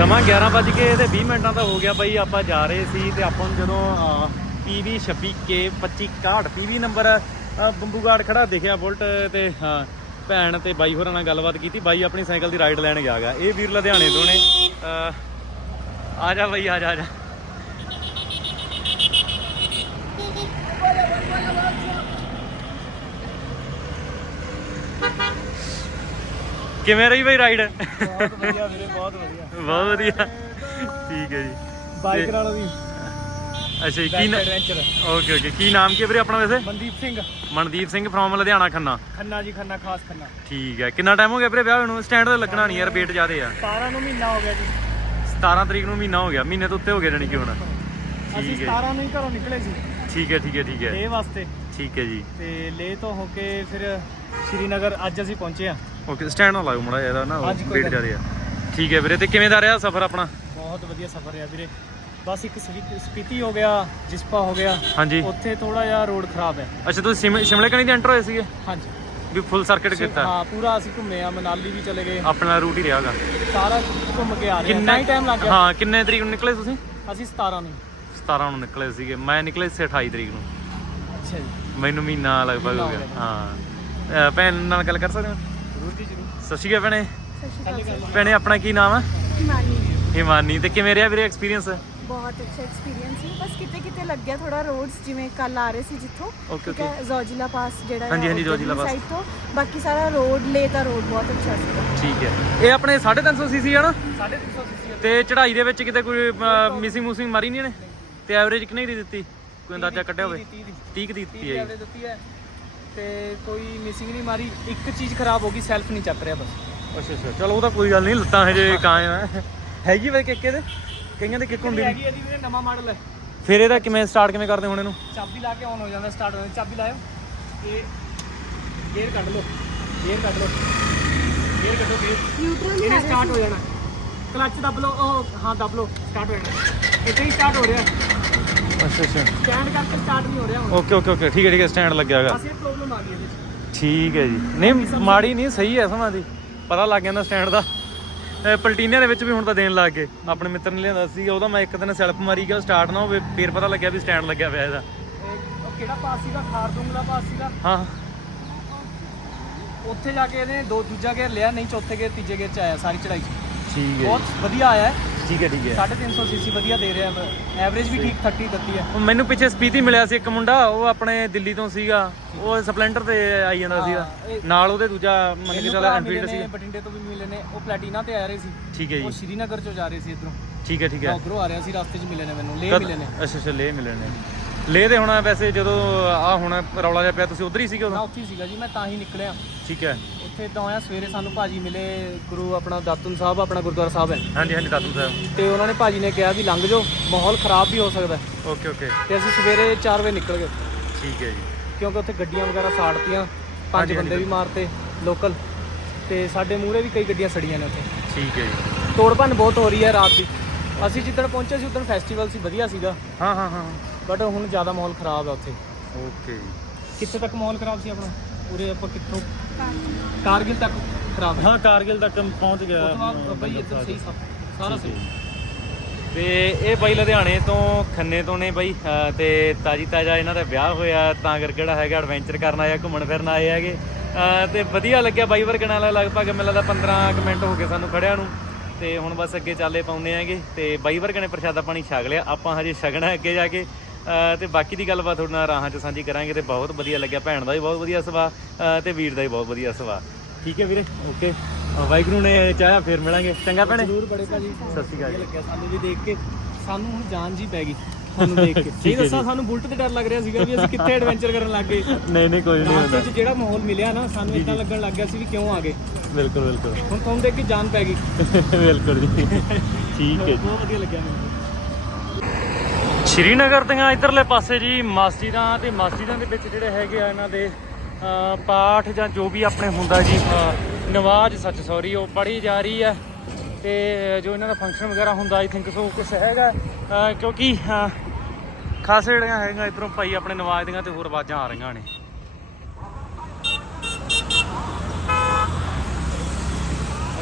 ਸਮਾਂ 11 ਵੱਜ ਕੇ ਤੇ 20 ਮਿੰਟਾਂ ਦਾ ਹੋ ਗਿਆ ਬਾਈ, ਆਪਾਂ ਜਾ ਰਹੇ ਸੀ ਤੇ ਆਪਾਂ ਨੂੰ ਜਦੋਂ ਪੀਵੀ 26 ਕੇ 25 61 ਪੀਵੀ ਨੰਬਰ ਬੰਬੂਗਾੜ ਖੜਾ ਦਿਖਿਆ ਬੁਲਟ ਤੇ ਭੈਣ ਤੇ ਬਾਈ ਹੋਰਾਂ ਨਾਲ ਗੱਲਬਾਤ ਕੀਤੀ। ਬਾਈ ਆਪਣੀ ਸਾਈਕਲ ਦੀ ਰਾਈਡ ਲੈਣ ਗਿਆ ਗਾ। ਇਹ ਵੀਰ ਲੁਧਿਆਣੇ ਤੋਂ ਨੇ। ਆ ਜਾ ਬਾਈ, ਆ ਜਾ ਆ ਜਾ। ਕਿਵੇਂ ਰਹੀ ਬਾਈ ਰਾਈਡ ਬਹੁਤ ਵਧੀਆ ਵੀਰੇ ਬਹੁਤ ਵਧੀਆ। ਬਹੁਤ ਵਧੀਆ। ਠੀਕ ਹੈ ਜੀ। ਬਾਈਕ ਨਾਲ ਵੀ। ਅੱਛਾ ਜੀ ਕੀ ਐਡਵੈਂਚਰ ਓਕੇ ਓਕੇ ਕੀ ਨਾਮ ਕੀ ਹੈ ਵੀਰੇ ਆਪਣਾ ਵੈਸੇ? ਮਨਦੀਪ ਸਿੰਘ। ਮਨਦੀਪ ਸਿੰਘ ਫਰੋਮ ਲੁਧਿਆਣਾ ਖੰਨਾ। ਖੰਨਾ ਜੀ ਖੰਨਾ ਖਾਸ ਖੰਨਾ। ਠੀਕ ਹੈ। ਕਿੰਨਾ ਟਾਈਮ ਹੋ ਗਿਆ ਵੀਰੇ ਵਿਆਹ ਨੂੰ? ਸਟੈਂਡ ਤੇ ਲੱਗਣਾ ਨਹੀਂ ਯਾਰ ਵੇਟ ਜ਼ਿਆਦੇ ਆ। 17 ਨੂੰ ਮਹੀਨਾ ਹੋ ਗਿਆ ਜੀ। 17 ਤਰੀਕ ਨੂੰ ਮਹੀਨਾ ਹੋ ਗਿਆ। ਮਹੀਨੇ ਤੋਂ ਉੱਤੇ ਹੋ ਗਿਆ ਜਾਣੀ ਕਿ ਹੁਣ। ਅਸੀਂ ਠੀਕ ਹੈ 17 ਨੂੰ ਹੀ ਘਰੋਂ ਨਿਕਲੇ ਸੀ। ਠੀਕ ਹੈ ਠੀਕ ਹੈ ਠੀਕ ਹੈ। ਲੇਹ ਵਾਸਤੇ। ਠੀਕ ਹੈ ਜੀ। ਤੇ ਲੇਹ ਤੋਂ ਹੋ ਕੇ ਫਿਰ ਸ਼੍ਰੀਨਗਰ ਅੱਜ ਅਸੀਂ ਪਹੁੰਚੇ ਆ ਓਕੇ ਸਟੈਂਡ ਨਾਲ ਲਾਓ ਮੜਾ ਇਹਦਾ ਨਾ ਹਾਂਜੀ, ਕੋਈ ਵੇਟ ਗੱਲ ਆ ਠੀਕ ਹੈ ਵੀਰੇ ਤੇ ਕਿਵੇਂ ਦਾ ਰਿਹਾ ਸਫ਼ਰ ਆਪਣਾ? ਬਹੁਤ ਵਧੀਆ ਸਫ਼ਰ ਰਿਹਾ ਵੀਰੇ। ਬਸ ਇੱਕ ਸਪੀ- ਸਪੀਤੀ ਹੋ ਗਿਆ ਜਿਸਪਾ ਹੋ ਗਿਆ। ਹਾਂਜੀ। ਉੱਥੇ ਥੋੜਾ ਜਿਹਾ ਰੋਡ ਖਰਾਬ ਹੈ। ਅੱਛਾ ਤੁਸੀਂ ਸ਼ਿਮ- ਸ਼ਿਮਲੇ ਕਣੀ ਦੇ ਐਂਟਰ ਹੋਏ ਸੀਗੇ? ਹਾਂਜੀ। ਵੀ ਫੁੱਲ ਸਰਕਟ ਕੀਤਾ। ਹਾਂ ਪੂਰਾ ਅਸੀਂ ਘੁੰਮੇ ਆ ਮਨਾਲੀ ਵੀ ਚਲੇ ਗਏ। ਆਪਣਾ ਰੂਟ ਹੀ ਰਿਹਾਗਾ ਸਾਰਾ ਘੁੰਮ ਕੇ ਆ ਰਹੇ ਹਾਂ। ਕਿੰਨਾ ਟਾਈਮ ਲੱਗ ਗਿਆ। ਹਾਂ ਕਿੰਨੇ ਤਰੀਕ ਨੂੰ ਨਿਕਲੇ ਤੁਸੀਂ? ਅਸੀਂ 17 ਨੂੰ। 17 ਨੂੰ ਨਿਕਲੇ ਸੀਗੇ। ਮੈਂ ਨਿਕਲੇ ਸੀ 28 ਤਰੀਕ ਨੂੰ। ਅੱਛਾ ਜੀ। ਮੈਨੂੰ ਮਹੀਨਾ ਲਗਭਗ ਹੋ ਹੋ ਗਿਆ। ਹਾਂ। ਅਹ ਭੈਣ ਨਾਲ ਗੱਲ ਕਰ ਸਕਦੇ ਹਾਂ? ਜ਼ਰੂਰ ਜੀ ਜ਼ਰੂਰ। ਸਤਿ ਸ਼੍ਰੀ ਅਕਾਲ ਭੈਣੇ। ਭੈਣੇ ਆਪਣਾ ਕੀ ਨਾਮ ਹੈ ਹਿਮਾਨੀ। ਹਿਮਾਨੀ। ਤੇ ਕਿਵੇਂ ਰਿਹਾ ਵੀਰੇ ਐਕਸਪੀਰੀਅੰਸ ਬਹੁਤ ਅੱਛਾ ਐਕਸਪੀਰੀਅੰਸ ਸੀ। ਬਸ ਕਿਤੇ ਕਿਤੇ ਲੱਗਿਆ ਥੋੜਾ ਰੋਡਸ ਜਿਵੇਂ ਕੱਲ ਆ ਰਹੇ ਸੀ ਜਿੱਥੋਂ। ਓਕੇ ਠੀਕ ਹੈ ਜ਼ੋਜੀਲਾ ਪਾਸ ਜਿਹੜਾ ਹਾਂਜੀ, ਹਾਂਜੀ, ਜ਼ੋਜੀਲਾ ਪਾਸ। ਸਾਈਡ ਤੋਂ। ਬਾਕੀ ਸਾਰਾ ਰੋਡ ਲੇ ਦਾ ਰੋਡ ਬਹੁਤ ਅੱਛਾ ਸੀਗਾ ਠੀਕ ਹੈ। ਇਹ ਆਪਣੇ 350 ਸੀਸੀ ਹੈ ਨਾ? 350 ਸੀਸੀ ਤੇ ਚੜ੍ਹਾਈ ਦੇ ਵਿੱਚ ਕਿਤੇ ਕੋਈ ਮਿਸਿੰਗ ਮੁਸਿੰਗ ਮਾਰੀ ਨਹੀਂ ਨੇ ਤੇ ਐਵਰੇਜ ਕਿੰਨੀ ਦੀ ਦਿੱਤੀ? ਕੋਈ ਅੰਦਾਜ਼ਾ ਕੱਢਿਆ ਹੋਵੇ? 30 ਦੀ 30 ਕੁ ਦੀ ਦਿੱਤੀ 30 ਹੈ ਐਵਰੇਜ ਦਿੱਤੀ ਹੈ। ਤੇ ਕੋਈ ਮਿਸਿੰਗ ਨਹੀਂ ਮਾਰੀ। ਇੱਕ ਚੀਜ਼ ਖਰਾਬ ਹੋ ਗਈ ਸੈਲਫ ਨਹੀਂ ਚੱਕ ਰਿਹਾ ਬਸ। ਅੱਛਾ ਅੱਛਾ। ਚਲੋ ਉਹ ਤਾਂ ਕੋਈ ਗੱਲ ਨਹੀਂ ਲੱਤਾਂ ਹਜੇ ਕਾਇਮ ਹੈ। ਹੈਗੀ ਵੇ ਕਿੱਕੇ ਦੇ ਕਈਆਂ ਦੇ ਕਿੱਕ ਹੁੰਦੀ ਹੈਗੀ ਇਹਦੀ ਵੀਰੇ ਨਵਾਂ ਮਾਡਲ ਹੈ। ਫਿਰ ਇਹਦਾ ਕਿਵੇਂ ਸਟਾਰਟ ਕਿਵੇਂ ਕਰਦੇ ਹੁਣ ਇਹਨੂੰ? ਚਾਬੀ ਲਾ ਕੇ ਆਨ ਹੋ ਜਾਂਦਾ ਸਟਾਰਟ ਹੋ ਜਾਂਦਾ। ਚਾਬੀ ਲਾਇਓ। ਇਹ ਗੇਅਰ ਕੱਢ ਲਓ। ਗੇਅਰ ਕੱਢ ਲਓ। ਗੇਅਰ ਕੱਢੋ ਗੇਅਰ ਨਿਊਟਰਲ ਇਹਨੇ ਸਟਾਰਟ ਹੋ ਜਾਣਾ। ਕਲੱਚ ਦੱਬ ਲਓ ਉਹ ਹਾਂ ਦੱਬ ਲਓ ਸਟਾਰਟ ਹੋ ਜਾਣਾ ਇੱਥੇ ਹੀ ਸਟਾਰਟ ਹੋ ਰਿਹਾ। ਅੱਛਾ ਅੱਛਾ। ਸਟੈਂਡ ਕਰਕੇ ਸਟਾਰਟ ਨਹੀਂ ਹੋ ਰਿਹਾ ਹੁਣ। ਓਕੇ ਓਕੇ ਓਕੇ ਠੀਕ ਹੈ ਠੀਕ ਹੈ ਸਟੈਂਡ ਲੱਗਿਆ ਹੈਗਾ। ਬਸ ਇਹ ਪ੍ਰੋਬਲਮ ਆ ਗਈ ਇਹਦੇ ਵਿੱਚ ਠੀਕ ਹੈ ਜੀ। ਨਹੀਂ ਮਾੜੀ ਨਹੀਂ ਸਹੀ ਹੈ ਸਮਾਂ ਦੀ। ਪਤਾ ਲੱਗ ਜਾਂਦਾ ਸਟੈਂਡ ਦਾ। ਇਹ ਪਲਟੀਨੀਆ ਦੇ ਵਿੱਚ ਵੀ ਹੁਣ ਤਾਂ ਦੇਣ ਲੱਗ ਗਏ। ਆਪਣੇ ਮਿੱਤਰ ਨੇ ਲਿਆਂਦਾ ਸੀ ਉਹਦਾ ਮੈਂ ਇੱਕ ਦਿਨ ਸੈਲਫ ਮਾਰੀ ਗਿਆ ਸਟਾਰਟ ਨਾ ਹੋਵੇ ਫੇਰ ਪਤਾ ਲੱਗਿਆ ਵੀ ਸਟੈਂਡ ਲੱਗਿਆ ਪਿਆ ਇਹਦਾ। ਇਹ ਉਹ ਕਿਹੜਾ ਪਾਸ ਸੀਗਾ? ਖਾਰਦੂੰਗ ਦਾ ਪਾਸ ਸੀਗਾ। ਹਾਂ। ਉੱਥੇ ਜਾ ਕੇ ਇਹਨੇ ਦੋ ਦੂਜਾ ਗੇਅਰ ਲਿਆ ਨਹੀਂ ਚੌਥੇ ਗੇਅਰ ਤੀਜੇ ਗੇਅਰ ਚ ਆਇਆ ਸਾਰੀ ਚੜਾਈ ਠੀਕ ਹੈ ਬਹੁਤ ਵਧੀਆ ਆਇਆ ਹੈ। ਠੀਕ ਹੈ ਠੀਕ ਹੈ। 350 ਸੀਸੀ ਵਧੀਆ ਦੇ ਰਿਹਾ ਐਵਰੇਜ ਵੀ ਠੀਕ 30 ਦਿੱਤੀ ਹੈ। ਉਹ ਮੈਨੂੰ ਪਿੱਛੇ ਸਪੀਤੀ ਮਿਲਿਆ ਸੀ ਇੱਕ ਮੁੰਡਾ ਉਹ ਆਪਣੇ ਦਿੱਲੀ ਤੋਂ ਸੀਗਾ। ਉਹ ਸਪਲੈਂਡਰ ਤੇ ਆਈ ਜਾਂਦਾ ਸੀਗਾ। ਹਾਂ, ਨਾਲ ਉਹਦੇ ਦੂਜਾ ਮੰਨ ਕੇ ਚੱਲ ਐਨਫੀਲਡ ਮਿਲੇ ਸੀ ਬਠਿੰਡੇ ਤੋਂ ਵੀ ਮਿਲੇ ਨੇ। ਉਹ ਪਲੈਟੀਨਾ ਤੇ ਆ ਰਹੇ ਸੀ। ਠੀਕ ਹੈ ਉਹ ਜੀ ਸ਼੍ਰੀਨਗਰ ਚੋਂ ਜਾ ਰਹੇ ਸੀ ਇਧਰੋਂ। ਠੀਕ ਹੈ ਠੀਕ ਹੈ। ਉਧਰੋਂ ਆ ਰਿਹਾ ਸੀ ਰਸਤੇ 'ਚ ਮਿਲੇ ਨੇ ਮੈਨੂੰ। ਲੇ ਮਿਲੇ ਨੇ। ਅੱਛਾ ਅੱਛਾ ਲੇ ਮਿਲਣੇ ਨੇ। ਲੇ ਦੇ ਹੁਣ ਵੈਸੇ ਜਦੋਂ ਆ ਹੁਣ ਰੌਲਾ ਜਿਹਾ ਪਿਆ ਤੁਸੀਂ ਉਧਰ ਹੀ ਸੀਗੇ ਮੈਂ ਉਦੋਂ? ਉੱਥੇ ਹੀ ਸੀਗਾ ਜੀ ਮੈਂ ਤਾਂ ਹੀ ਨਿਕਲਿਆ। ਠੀਕ ਹੈ। ਉੱਥੇ ਤਾਂ ਆਇਆ ਸਵੇਰੇ ਸਾਨੂੰ ਭਾਜੀ ਮਿਲੇ ਗੁਰੂ ਆਪਣਾ ਦਾਤੂਨ ਸਾਹਿਬ ਆਪਣਾ ਗੁਰਦੁਆਰਾ ਸਾਹਿਬ ਹੈ। ਹਾਂਜੀ ਹਾਂਜੀ ਦਾਤੂ ਸਾਹਿਬ। ਤੇ ਉਹਨਾਂ ਨੇ ਭਾਜੀ ਨੇ ਕਿਹਾ ਵੀ ਲੰਘ ਜਾਓ ਮਾਹੌਲ ਖਰਾਬ ਵੀ ਹੋ ਸਕਦਾ ਹੈ। Okay okay. ਤੇ ਅਸੀਂ ਸਵੇਰੇ 4 ਵਜੇ ਨਿਕਲ ਗਏ। ਠੀਕ ਹੈ ਜੀ। ਕਿਉਂਕਿ ਉੱਥੇ ਗੱਡੀਆਂ ਵਗੈਰਾ ਸਾੜਤੀਆਂ ਪੰਜ ਹਾਂਜੀ, ਬੰਦੇ ਵੀ ਮਾਰਤੇ ਲੋਕਲ। ਤੇ ਸਾਡੇ ਮੂਹਰੇ ਵੀ ਕਈ ਗੱਡੀਆਂ ਸੜੀਆਂ ਨੇ ਉੱਥੇ। ਠੀਕ ਹੈ ਜੀ। ਤੋੜ ਭੰਨ ਬਹੁਤ ਹੋ ਰਹੀ ਹੈ ਰਾਤ ਦੀ। ਅਸੀਂ ਜਿੱਦਣ ਪਹੁੰਚੇ ਸੀ ਉਦੋਂ ਫੈਸਟੀਵਲ ਸੀ ਵਧੀਆ ਸੀਗਾ। ਹਾਂ ਹਾਂ ਹਾਂ। ਬਟ ਹੁਣ ਜ਼ਿਆਦਾ ਮਾਹੌਲ ਖਰਾਬ ਹੈ ਉੱਥੇ। ਓਕੇ ਜੀ। ਕਿੱਥੇ ਤੱਕ ਮਾਹੌਲ ਖਰਾਬ ਸੀ ਆਪਣਾ? ਉਰੇ ਆਪਾਂ ਕਿੱਥੋਂ? ਕਾਰਗਿਲ ਤੱਕ ਖਰਾਬ ਹੈ। ਹਾਂ ਕਾਰਗਿਲ ਤੱਕ ਪਹੁੰਚ ਗਿਆ। ਬਾਅਦ ਬਈ ਇੱਧਰ ਸਹੀ ਸਭ। ਸਾਰਾ ਸਹੀ। ਤੇ ਇਹ ਬਾਈ ਲੁਧਿਆਣੇ ਤੋਂ ਖੰਨੇ ਤੋਂ ਨੇ ਬਾਈ। ਤੇ ਤਾਜੀ ਤਾਜਾ ਇਹਨਾਂ ਦਾ ਵਿਆਹ ਹੋਇਆ ਤਾਂ ਕਰਕੇ ਜਿਹੜਾ ਹੈਗਾ ਐਡਵੈਂਚਰ ਕਰਨ ਆਇਆ ਘੁੰਮਣ ਫਿਰਨ ਆਏ ਹੈਗੇ। ਤੇ ਵਧੀਆ ਲੱਗਿਆ ਬਾਈ ਵਰਗੇ ਨਾਲ ਲਗਭਗ ਮੈਨੂੰ ਲੱਗਦਾ 15 ਕੁ ਮਿੰਟ ਹੋ ਗਏ ਸਾਨੂੰ ਖੜਿਆਂ ਨੂੰ। ਤੇ ਹੁਣ ਬਸ ਅੱਗੇ ਚਾਲੇ ਪਾਉਂਦੇ ਆਂਗੇ ਤੇ ਬਾਈ ਵਰਗੇ ਨੇ ਪ੍ਰਸ਼ਾਦਾ ਪਾਣੀ ਛਕ ਲਿਆ। ਆਪਾਂ ਹਜੇ ਛਕਣਾ ਅੱਗੇ ਜਾ ਕੇ। ਤੇ ਬਾਕੀ ਦੀ ਗੱਲਬਾਤ ਤੁਹਾਡੇ ਨਾਲ ਰਾਹਾਂ 'ਚ ਸਾਂਝੀ ਕਰਾਂਗੇ ਤੇ ਬਹੁਤ ਵਧੀਆ ਲੱਗਿਆ। ਭੈਣ ਦਾ ਵੀ ਬਹੁਤ ਵਧੀਆ ਸੁਭਾਅ ਤੇ ਵੀਰ ਦਾ ਵੀ ਬਹੁਤ ਵਧੀਆ ਸੁਭਾਅ। ਠੀਕ ਹੈ ਵੀਰੇ? ਓਕੇ। ਵਾਹਿਗੁਰੂ ਨੇ ਚਾਹਿਆ ਫੇਰ ਮਿਲਾਂਗੇ। ਚੰਗਾ ਭੈਣੇ? ਜ਼ਰੂਰ ਬੜੇ ਭਾਜੀ। ਸਤਿ ਸ਼੍ਰੀ ਅਕਾਲ। ਲੱਗਿਆ ਸਾਨੂੰ ਵੀ ਦੇਖ ਕੇ। ਸਾਨੂੰ ਹੁਣ ਜਾਨ ਜੀ ਪੈ ਗਈ ਤੁਹਾਨੂੰ ਦੇਖ ਕੇ। ਸਹੀ ਦੱਸਾਂ। ਸਾਨੂੰ ਬੁਲਟ ਤੇ ਡਰ ਲੱਗ ਰਿਹਾ ਸੀਗਾ ਵੀ ਅਸੀਂ ਕਿੱਥੇ ਐਡਵੈਂਚਰ ਕਰਨ ਲੱਗ ਗਏ। ਨਹੀਂ ਨਹੀਂ ਕੋਈ ਨਹੀਂ ਹੁੰਦਾ। ਜਿਹੜਾ ਮਾਹੌਲ ਮਿਲਿਆ ਨਾ ਸਾਨੂੰ ਇਦਾਂ ਲੱਗਣ ਲੱਗ ਗਿਆ ਸੀ ਵੀ ਕਿਉਂ ਆ ਗਏ। ਬਿਲਕੁਲ ਬਿਲਕੁਲ। ਹੁਣ ਤੁਹਾਨੂੰ ਦੇਖ ਕੇ ਜਾਨ ਪੈ ਗਈ। ਬਿਲਕੁਲ ਜੀ। ਠੀਕ ਹੈ ਬਹੁਤ ਵਧੀਆ ਲੱਗਿਆ ਮੈਨੂੰ। ਸ਼੍ਰੀਨਗਰ ਦੀਆਂ ਇਧਰਲੇ ਪਾਸੇ ਜੀ ਮਸਜਿਦਾਂ ਤੇ ਮਸਜਿਦਾਂ ਦੇ ਵਿੱਚ ਜਿਹੜੇ ਹੈਗੇ ਆ ਇਹਨਾਂ ਦੇ ਪਾਠ ਜਾਂ ਜੋ ਵੀ ਆਪਣੇ ਹੁੰਦਾ ਜੀ ਨਵਾਜ਼ ਸੱਚ ਸੌਰੀ ਉਹ ਪੜ੍ਹੀ ਜਾ ਰਹੀ ਹੈ। ਤੇ ਜੋ ਇਹਨਾਂ ਦਾ ਫੰਕਸ਼ਨ ਵਗੈਰਾ ਹੁੰਦਾ ਆਈ ਥਿੰਕ ਸੋ ਕੁਝ ਹੈਗਾ। ਕਿਉਂਕਿ ਅਹ, ਖਾਸੇ ਜਿਹੜੀਆਂ ਹੈਗੀਆਂ ਇਧਰੋਂ ਭਾਈ ਆਪਣੇ ਨਵਾਜ਼ ਦੀਆਂ ਤੇ ਹੋਰ ਆਵਾਜ਼ਾਂ ਆ ਰਹੀਆਂ ਨੇ।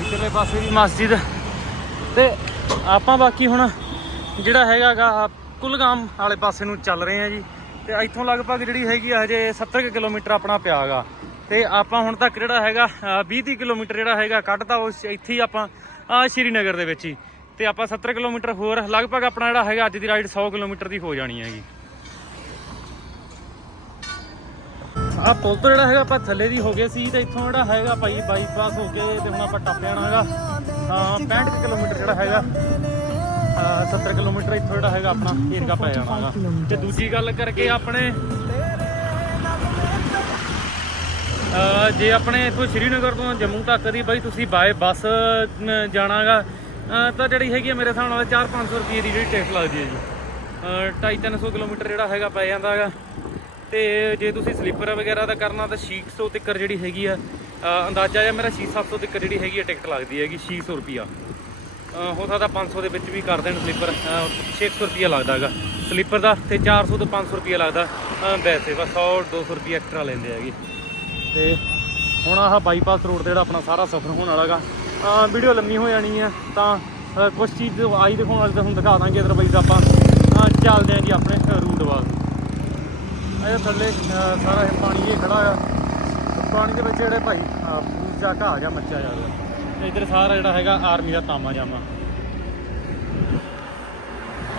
ਇਧਰਲੇ ਪਾਸੇ ਵੀ ਮਸਜਿਦ। ਤੇ ਆਪਾਂ ਬਾਕੀ ਹੁਣ ਜਿਹੜਾ ਹੈਗਾਗਾ ਕੁਲਗਾਮ ਵਾਲੇ ਪਾਸੇ ਨੂੰ ਚੱਲ ਰਹੇ ਆ ਜੀ। ਤੇ ਇੱਥੋਂ ਲਗਭਗ ਜਿਹੜੀ ਹੈਗੀ ਆ ਹਜੇ 70 ਕੁ ਕਿਲੋਮੀਟਰ ਆਪਣਾ ਪਿਆ ਗਾ ਤੇ ਆਪਾਂ ਹੁਣ ਤੱਕ ਜਿਹੜਾ ਹੈਗਾ 20 30 ਕਿਲੋਮੀਟਰ ਜਿਹੜਾ ਹੈਗਾ ਕੱਢਤਾ ਉਸ ਇੱਥੇ ਹੀ ਆਪਾਂ ਆ ਸ਼੍ਰੀਨਗਰ ਦੇ ਵਿੱਚ ਹੀ। ਤੇ ਆਪਾਂ 70 ਕਿਲੋਮੀਟਰ ਹੋਰ ਲਗਭਗ ਆਪਣਾ ਜਿਹੜਾ ਹੈਗਾ, ਅੱਜ ਦੀ ਰਾਈਡ 100 ਕਿਲੋਮੀਟਰ ਦੀ ਹੋ ਜਾਣੀ ਹੈਗੀ। ਆ ਪੁਲ ਤੋਂ ਜਿਹੜਾ ਹੈਗਾ ਆਪਾਂ ਥੱਲੇ ਦੀ ਹੋ ਗਏ ਸੀ, ਤੇ ਇੱਥੋਂ ਜਿਹੜਾ ਹੈਗਾ ਭਾਈ ਬਾਈਪਾਸ ਹੋ ਕੇ ਤੇ ਹੁਣ ਆਪਾਂ ਟੱਪ ਜਾਣਾ ਹੈਗਾ ਹਾਂ 65 ਕੁ ਕਿਲੋਮੀਟਰ ਜਿਹੜਾ ਹੈਗਾ। 70 ਕਿਲੋਮੀਟਰ ਇੱਥੋਂ ਜਿਹੜਾ ਹੈਗਾ ਆਪਣਾ ਏਰੀਆ ਪੈ ਜਾਣਾ ਹੈਗਾ। ਤੇ ਦੂਜੀ ਗੱਲ ਕਰਕੇ ਆਪਣੇ ਜੇ ਆਪਣੇ ਇੱਥੋਂ ਸ਼੍ਰੀਨਗਰ ਤੋਂ ਜੰਮੂ ਤੱਕ ਦੀ ਬਾਈ ਤੁਸੀਂ ਬਾਏ ਬੱਸ ਜਾਣਾਗਾ ਤਾਂ ਜਿਹੜੀ ਹੈਗੀ ਆ ਮੇਰੇ ਹਿਸਾਬ ਨਾਲ 4-500 ਰੁਪਏ ਦੀ ਜਿਹੜੀ ਟਿਕਟ ਲੱਗਦੀ ਹੈ ਜੀ। 250 ਕਿਲੋਮੀਟਰ ਜਿਹੜਾ ਹੈਗਾ ਪੈ ਜਾਂਦਾ ਹੈਗਾ। ਤੇ ਜੇ ਤੁਸੀਂ ਸਲੀਪਰ ਵਗੈਰਾ ਦਾ ਕਰਨਾ ਤਾਂ 600 ਤੱਕ ਜਿਹੜੀ ਹੈਗੀ ਆ ਅੰਦਾਜ਼ਾ ਜਿਹਾ ਮੇਰਾ 6-700 ਤੱਕ ਜਿਹੜੀ ਹੈਗੀ ਆ ਟਿਕਟ ਲੱਗਦੀ ਹੈਗੀ 600 ਰੁਪਿਆ ਅਹ ਹੋ ਸਕਦਾ 500 ਦੇ ਵਿੱਚ ਵੀ ਕਰ ਦੇਣ ਸਲੀਪਰ 600 ਰੁਪਿਆ ਲੱਗਦਾ ਹੈਗਾ। ਸਲੀਪਰ ਦਾ ਤੇ 400 ਤੋਂ 500 ਰੁਪਿਆ ਲੱਗਦਾ। ਅਹ, ਵੈਸੇ ਬਸ 100 200 ਰੁਪਿਆ ਐਕਸਟਰਾ ਲੈਂਦੇ ਹੈਗੇ। ਤੇ ਹੁਣ ਆਹ ਬਾਈਪਾਸ ਰੋਡ ਤੇ ਜਿਹੜਾ ਆਪਣਾ ਸਾਰਾ ਸਫ਼ਰ ਹੋਣ ਵਾਲਾ ਵਾਲਾਗਾ ਵੀਡੀਓ ਲੰਮੀ ਹੋ ਜਾਣੀ ਹੈ ਤਾਂ, ਅਹ, ਕੁਛ ਚੀਜ਼ ਆਈ ਦਿਖਾਉਣ ਵਾਲੀ ਤਾਂ ਹੁਣ ਦਿਖਾ ਦਾਂਗੇ ਅਦਰਵਾਈਜ਼ ਆਪਾਂ। ਚੱਲਦੇ ਆਂ ਜੀ ਆਪਣੇ ਰੂਟ ਵੱਲ ਇਹ ਥੱਲੇ ਸਾਰਾ ਇਹ ਪਾਣੀ ਇਹ ਖੜਾ ਆ। ਪਾਣੀ ਦੇ ਵਿੱਚ ਜਿਹੜੇ ਭਾਈ ਪੂਜਾ ਘਾਹ ਜਾਂ ਮੱਚਾ ਜਾ ਤੇ ਇੱਧਰ ਸਾਰਾ ਜਿਹੜਾ ਹੈਗਾ ਆਰਮੀ ਦਾ ਤਾਮਾ ਜਾਮਾ।